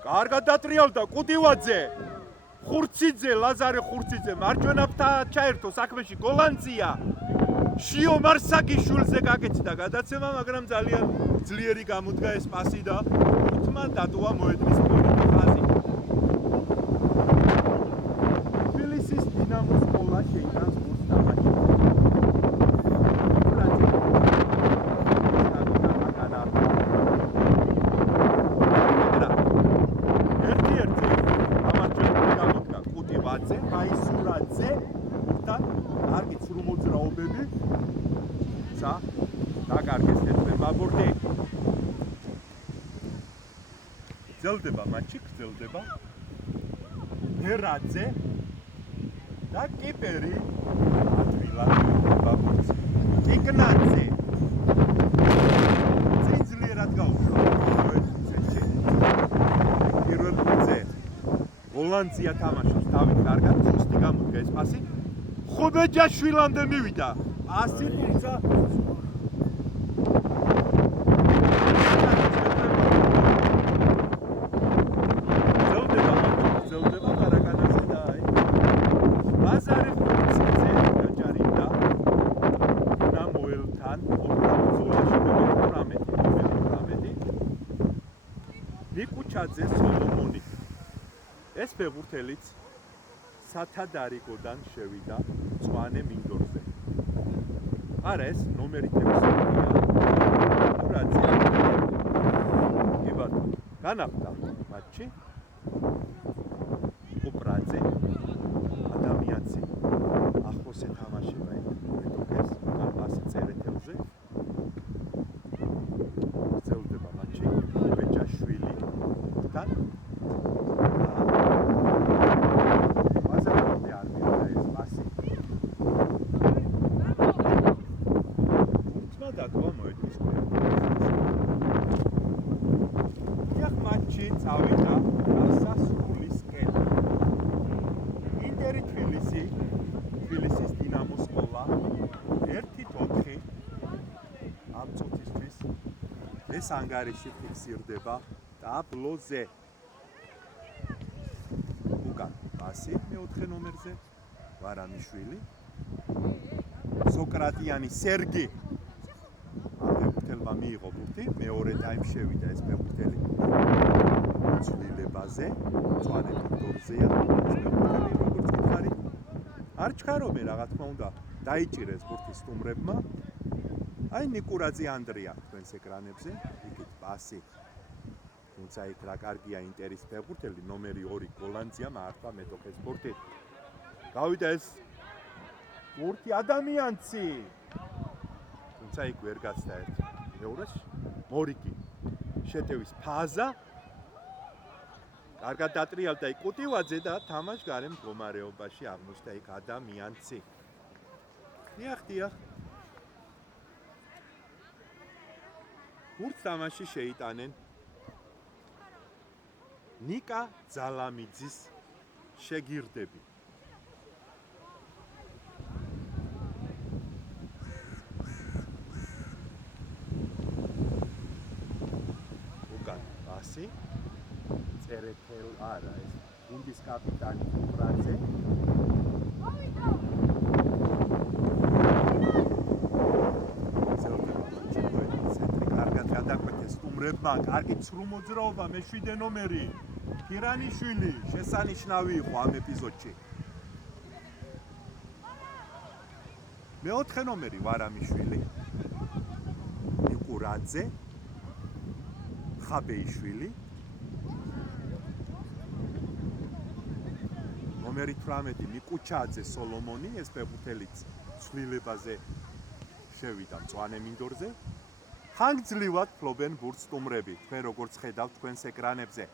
კარგად დატრიალდა კუტივაძე ხურციძე ლაზარე ხურციძე მარჯვენა ფრთა ჩაერთო საქმეში გოლანცია შიო მარსაგიშვილზე გაკეთდა გადაცემა მაგრამ ძალიან ძლიერი გამოდგა ეს პასი და ბურთმა დატოვა მოედნის პოლიტი ხაზი. თბილისის დინამოს სკოლა შეიტანს ბურთს თამაში. მაისურაძე და კარგი ცრუმოძრაობები ცა დაკარგეს ერთმა ბურთი. გრძელდება მატჩი, გრძელდება ბერაძე და კიპერი ადვილად ბურთს. იკნაძე ძლიერად გაუშვა მოედნში. პირველ ბურთზე გოლანცია თამაშობს თავით კარგად, ზუსტი გამოდგა ეს პასი. ხობეჯაშვილამდე მივიდა. პასი თუმცა ნიკუჩაძე სოლომონი. ეს ფეხბურთელიც სათადარიგოდან შევიდა მწვანე მინდორზე. არა ეს ნომერი 6-ია. ურაძე. იბათ განახდა მატჩი. უბრაძე ადამიანცი ახლოს ეთამაშება მეტოქეს პასი წერეთელზე. გრძელდება მატჩი. ბეჭაშვილი თან წავიდა გასასრულისკენ. ინტერი თბილისის დინამოს ყოლა 1-4 ამ წუთისთვის ეს ანგარიში ფიქსირდება ტაბლოზე. უკან პასი მეოთხე ნომერზე ვარამიშვილი. სოკრატიანი სერგი ფეხბურთელმა მიიღო ბურთი, მეორე ტაიმში შევიდა ეს ფეხბურთელი. ცვლილებაზე, მწვანე მინდორზეა, ფეხბურთელი როგორც გითხარი. არ ჩქარობენ რა თქმა უნდა, დაიჭირეს ბურთი სტუმრებმა. აი ნიკურაძე ანდრია თქვენს ეკრანებზე, იქით პასი. თუმცა იქ რა კარგია ინტერის ფეხბურთელი, ნომერი 2 გოლანძია მართლა მეტოქეს ბურთი. გავიდა ეს ბურთი ადამიანცი. თუმცა იქ ვერ გაცდა ერთი. მეორეს მორიგი შეტევის ფაზა. კარგად დატრიალდა იქ კუტივაძე და თამაშგარე მდგომარეობაში აღმოჩნდა იქ ადამიანცი. დიახ. ბურთს თამაში შეიტანენ ნიკა ძალამიძის შეგირდები. უკან პასი წერეთელ არა ეს გუნდის კაპიტანი უბრაძე. ცენტრი კარგად გადაკვეთეს სტუმრებმა, კარგი ცრუ მოძრაობა მე-7 ნომერი ფირანიშვილი შესანიშნავი იყო ამ ეპიზოდში. მე-4 ნომერი ვარამიშვილი ნიკურაძე ხაბეიშვილი. ნომერი 18 ნიკუჩაძე სოლომონი, ეს ფეხბურთელიც ცვლილებაზე შევიდა მწვანე მინდორზე. ხანგრძლივად ფლობენ ბურთს სტუმრები, თქვენ როგორც ხედავთ თქვენს ეკრანებზე.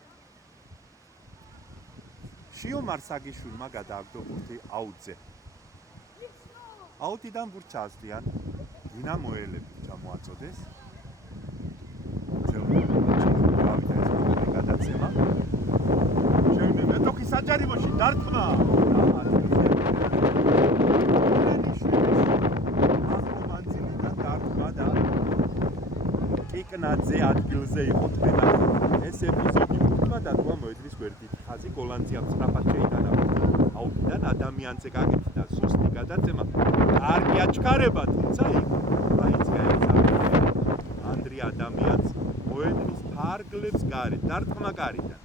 შიო მარსაგიშვილმა გადააგდო ბურთი აუტზე. აუტიდან ბურთს ჩაასვლიან დინამოელები ჩამოაწოდეს. გადაცემა. შევიდა მეტოქის საჯარიმოში დარტყმა. კიკნაძე ადგილზე იყო თქვენა. ეს ეპიზოდი ბურთმა დატოვა მოედნის გვერდით. ხაზი გოლანძიამ სწრაფად შეიტანა. აუტიდან ადამიანზე გაკეთდა სუსტი გადაცემა. კარგი აჩქარება, თუმცა იქ მაინც გაეცადა ანდრია ადამიანს მოედნის ფარგლებს გარეთ დარტყმა გარიდან.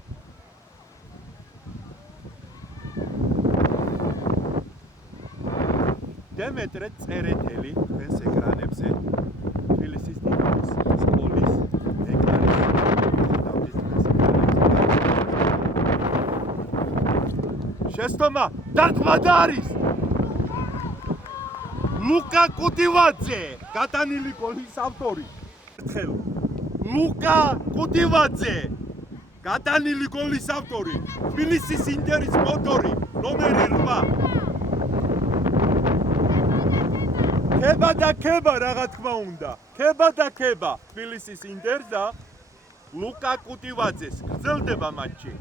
დემეტრე წერეთელი თქვენს ეკრანებზე თბილისის დინამოს სკოლის ეკრანზე. შესტომა დარტყმა და არის ლუკა კუტივაძე, გატანილი გოლის ავტორი. ერთხელ ლუკა კუტივაძე, გატანილი გოლის ავტორი, თბილისის ინტერის მოტორი, ნომერი 8. ქება და ქება რა თქმა უნდა. ქება და ქება თბილისის ინტერს და ლუკა კუტივაძეს გრძელდება მატჩი.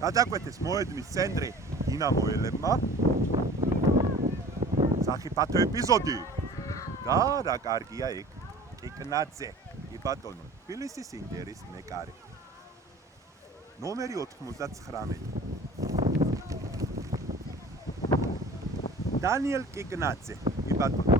გადაკვეთეს მოედნის ცენტრი დინამოელებმა. სახიფათო ეპიზოდი. და რა კარგია იქ კიკნაძე, კი ბატონო, თბილისის ინტერის მეკარე. ნომერი 99. დანიელ კიკნაძე, კი ბატონო.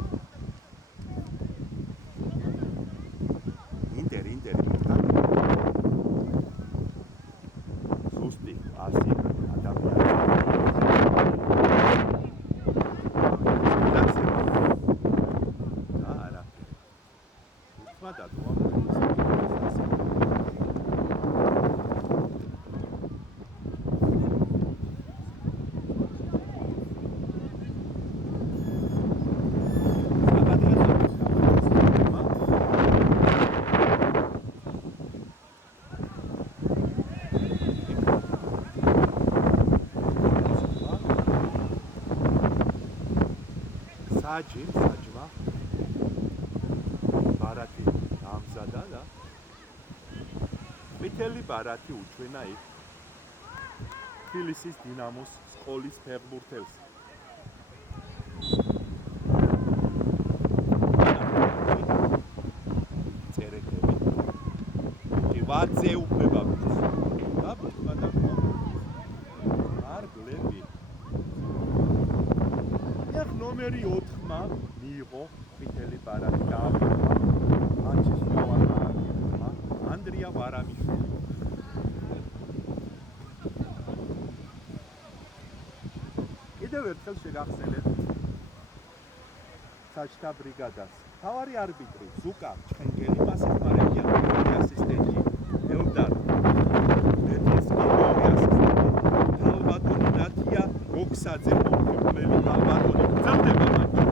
საჯმა ბარათი ამზადა და ყვითელი ბარათი უჩვენა იქ თბილისის დინამოს სკოლის ფეხბურთელს. წერეთები ვაძე უფლება გქონს და ბატონო არგლები იქ ნომერი 4-მა მიიღო ყვითელი ბარათი და მატჩის მთავარ მარკერმა ანდრია ვარამიშვილი. კიდევ ერთხელ შეგახსენებთ საჯთა ბრიგადას. მთავარი არბიტრი ზუკა ჩხენგელი, მას ეხმარებიან ორი ასისტენტი ელდარ დეტინსკი, ორი ასისტენტი თალბატონი ნათია გოქსაძე, მომხმელი თალბატონი გრძელდება მატჩი.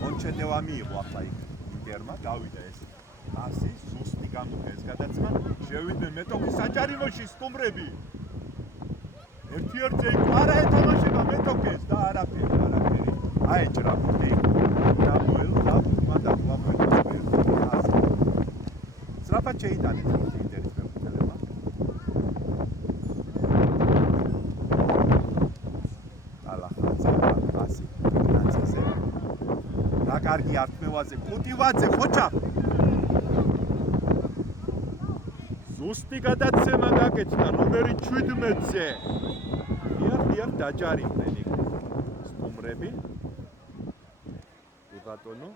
მონჩედევა მიიღო ახლა იქ ინტერმა, გავიდა ეს ასი ზუსტი გამოდგა ეს გადაცემა. შევიდნენ მეტოქის საჯარიმოში სტუმრები. ერთ-ერთი ყარა ეთამაშება მეტოქეს და არაფერი. აეჭრა ფუტე გამოელ ლაპტოპმა და ლაპტოპს ასე. სწრაფად შეიტანეს ინტერის ფეხბურთელებმა. ალახაძე, ასე, ნაცეზე. რა კარგი ართმევაზე, კუტივაძე, ხოჭა. ზუსტი გადაცემა გაკეთდა ნომერი 17-ზე. დიახ, დაჯარიმდნენ იქ სტუმრები. ბატონო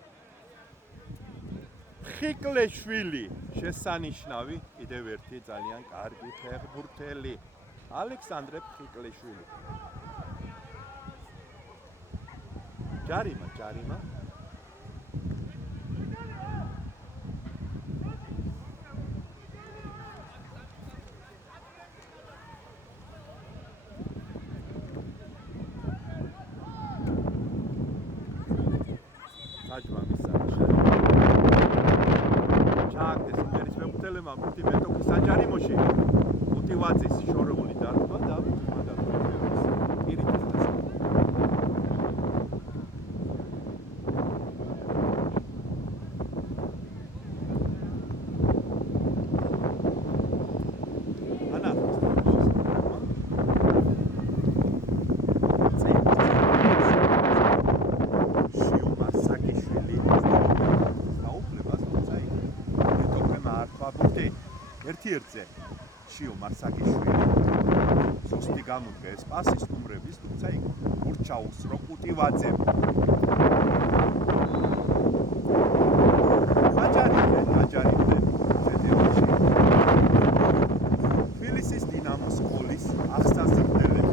ხიკლეშვილი შესანიშნავი კიდევ ერთი ძალიან კარგი ფეხბურთელი ალექსანდრე ხიკლეშვილი. ჯარიმა საჯმა ჩააგდეს ინტერის ფეხბურთელებმა ხუთი მეტოქის საჯარიმოში კუტივაძის შორეული დარტყმა და პირით ერთ-ერთზე შიო მარსაკიშვილი ზუსტი გამოდგა ეს პასი სტუმრების, თუმცა იქ ურჩაუსრო კუტივაძემ. დაჯარიმდნენ ზედემაში თბილისის დინამოს სკოლის აღსაზრდელები.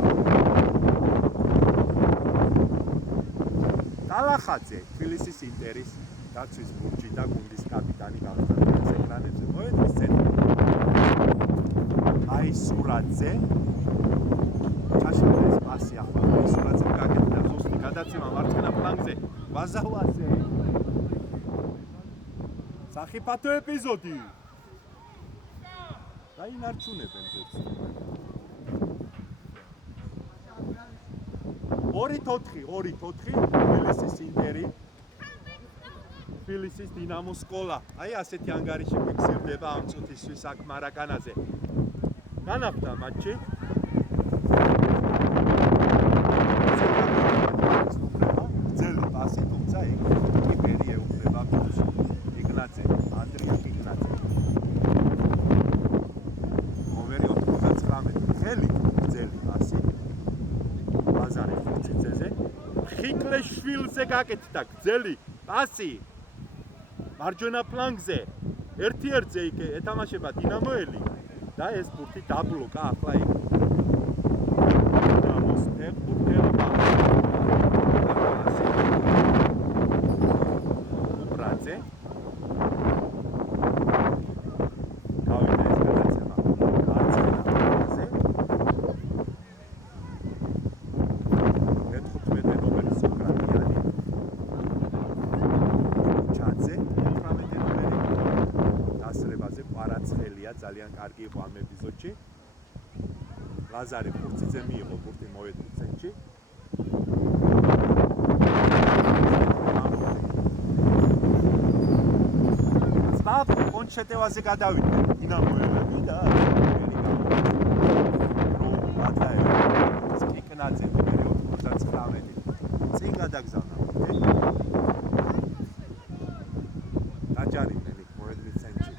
ტალახაძე თბილისის ინტერის დაცვის ბურჯი და გუნდის კაპიტანი გავხსნათ ეკრანებზე. მოედნის ცენტრი აისურაძე ჩაშალეს პასი ახლა აისურაძემ გაკეთდა ზუსტი გადაცემა მარცხენა ფლანგზე ვაზავაძე. სახიფათო ეპიზოდი დაინარჩუნებენ ზეც 2-4 თბილისის ინტერი თბილისის დინამოს სკოლა. აი ასეთი ანგარიში ფიქსირდება ამ წუთისთვის აქ მარაკანაზე. განახლდა მატჩი. ძელი პასი, თუმცა იქ კიპერი ეუფლება ბოლოს. იგნაცე, ანდრია იგნაცე. ნომერი 99, ხელი ძელი პასი. ბაზარი ხუციძეზე. ხიკლეშვილზე გაკეთდა ძელი პასი. მარჯვენა ფლანგზე ერთ-ერთზე იქ ეთამაშება დინამოელი და ეს ბურთი დაბლოკა ახლა იქ დინამოს ფეხბურთელმა. უბრაძე გავიდა ეს გადაცემა მარცხენა ფლანგზე. 15 ნომერი სოკრატიანი ჩაძე ასრებაზე ყვარაცხელია ძალიან კარგი იყო ამ ეპიზოდში. ლაზარე ფურციძე მიიღო ბურთი მოედნის ცენტრში. შეტევაზე გადავიდნენ დინამოელები და კიკნაძე პერიოდ 99 წინ გადაგზავნა დაჯარიმდნენ იქ მოედნის ცენტრში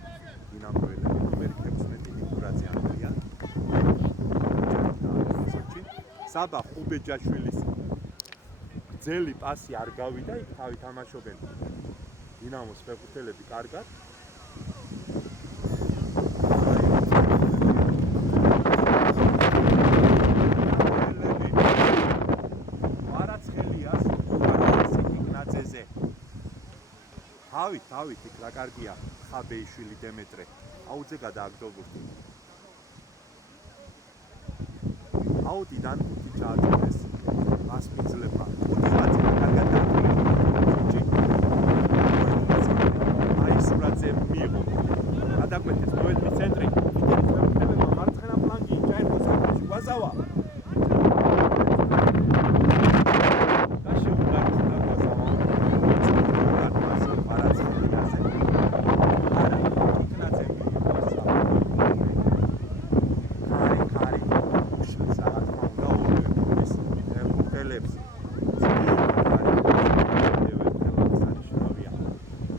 დინამოელები ნომერი 16 ნიკურაძე ანდრია საბა ხუბეჯაშვილის ძელი პასი არ გავიდა იქ თავი თამაშობენ დინამოს ფეხბურთელები კარგად თავით იქ რა კარგია ხაბეიშვილი დემეტრე აუძე გადააგდობურთი აუდიდან ხუთი ჩააწოდეს მასპინძლებმა ხუთი კარგად აი სურათზე მიიღო გადაკვეთეს მოედნის ცენტრი ინტერის ფეხბურთელებმა მარცხენა ფლანგი ჩაერთო საფრთხეში ვაზავა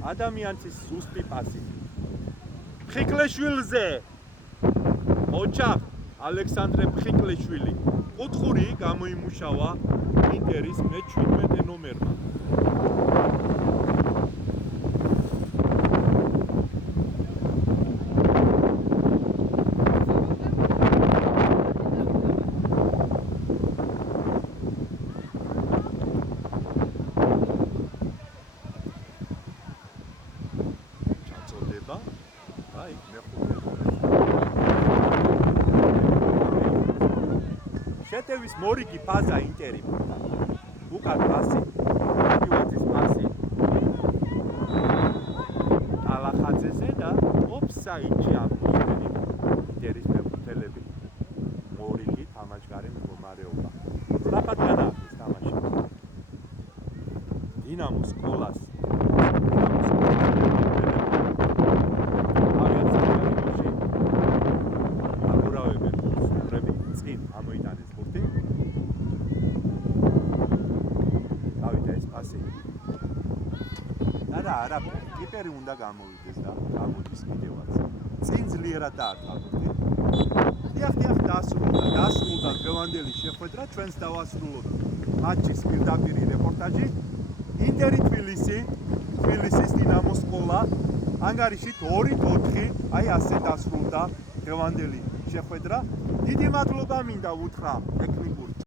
ადამიანის ზუსტი პასი ფხიკლეშვილზე ოჯახ ალექსანდრე ფხიკლეშვილი კუთხური გამოიმუშავა ინტერის მე-17 ნომერმა შეტევის მორიგი ფაზა ინტერი უკან პასი კივაძის პასი ალახაძეზე და ოფსაიდში აღმოჩნდნენ ინტერის ფეხბურთელები მორიგი თამაშგარე მდგომარეობა სწრაფად გადააქეს თამაში დინამოს სკოლას არა კიპერი უნდა გამოვიდეს და გამოდის კიდევაც წინ ძლიერად დაარტყა დიახ დასრულდა დღევანდელი შეხვედრა ჩვენს დავასრულოთ მატჩის პირდაპირი რეპორტაჟი ინტერი თბილისის დინამოს სკოლა ანგარიშით 2-4 აი ასე დასრულდა დღევანდელი შეხვედრა დიდი მადლობა მინდა უთხრა ტექნიკურ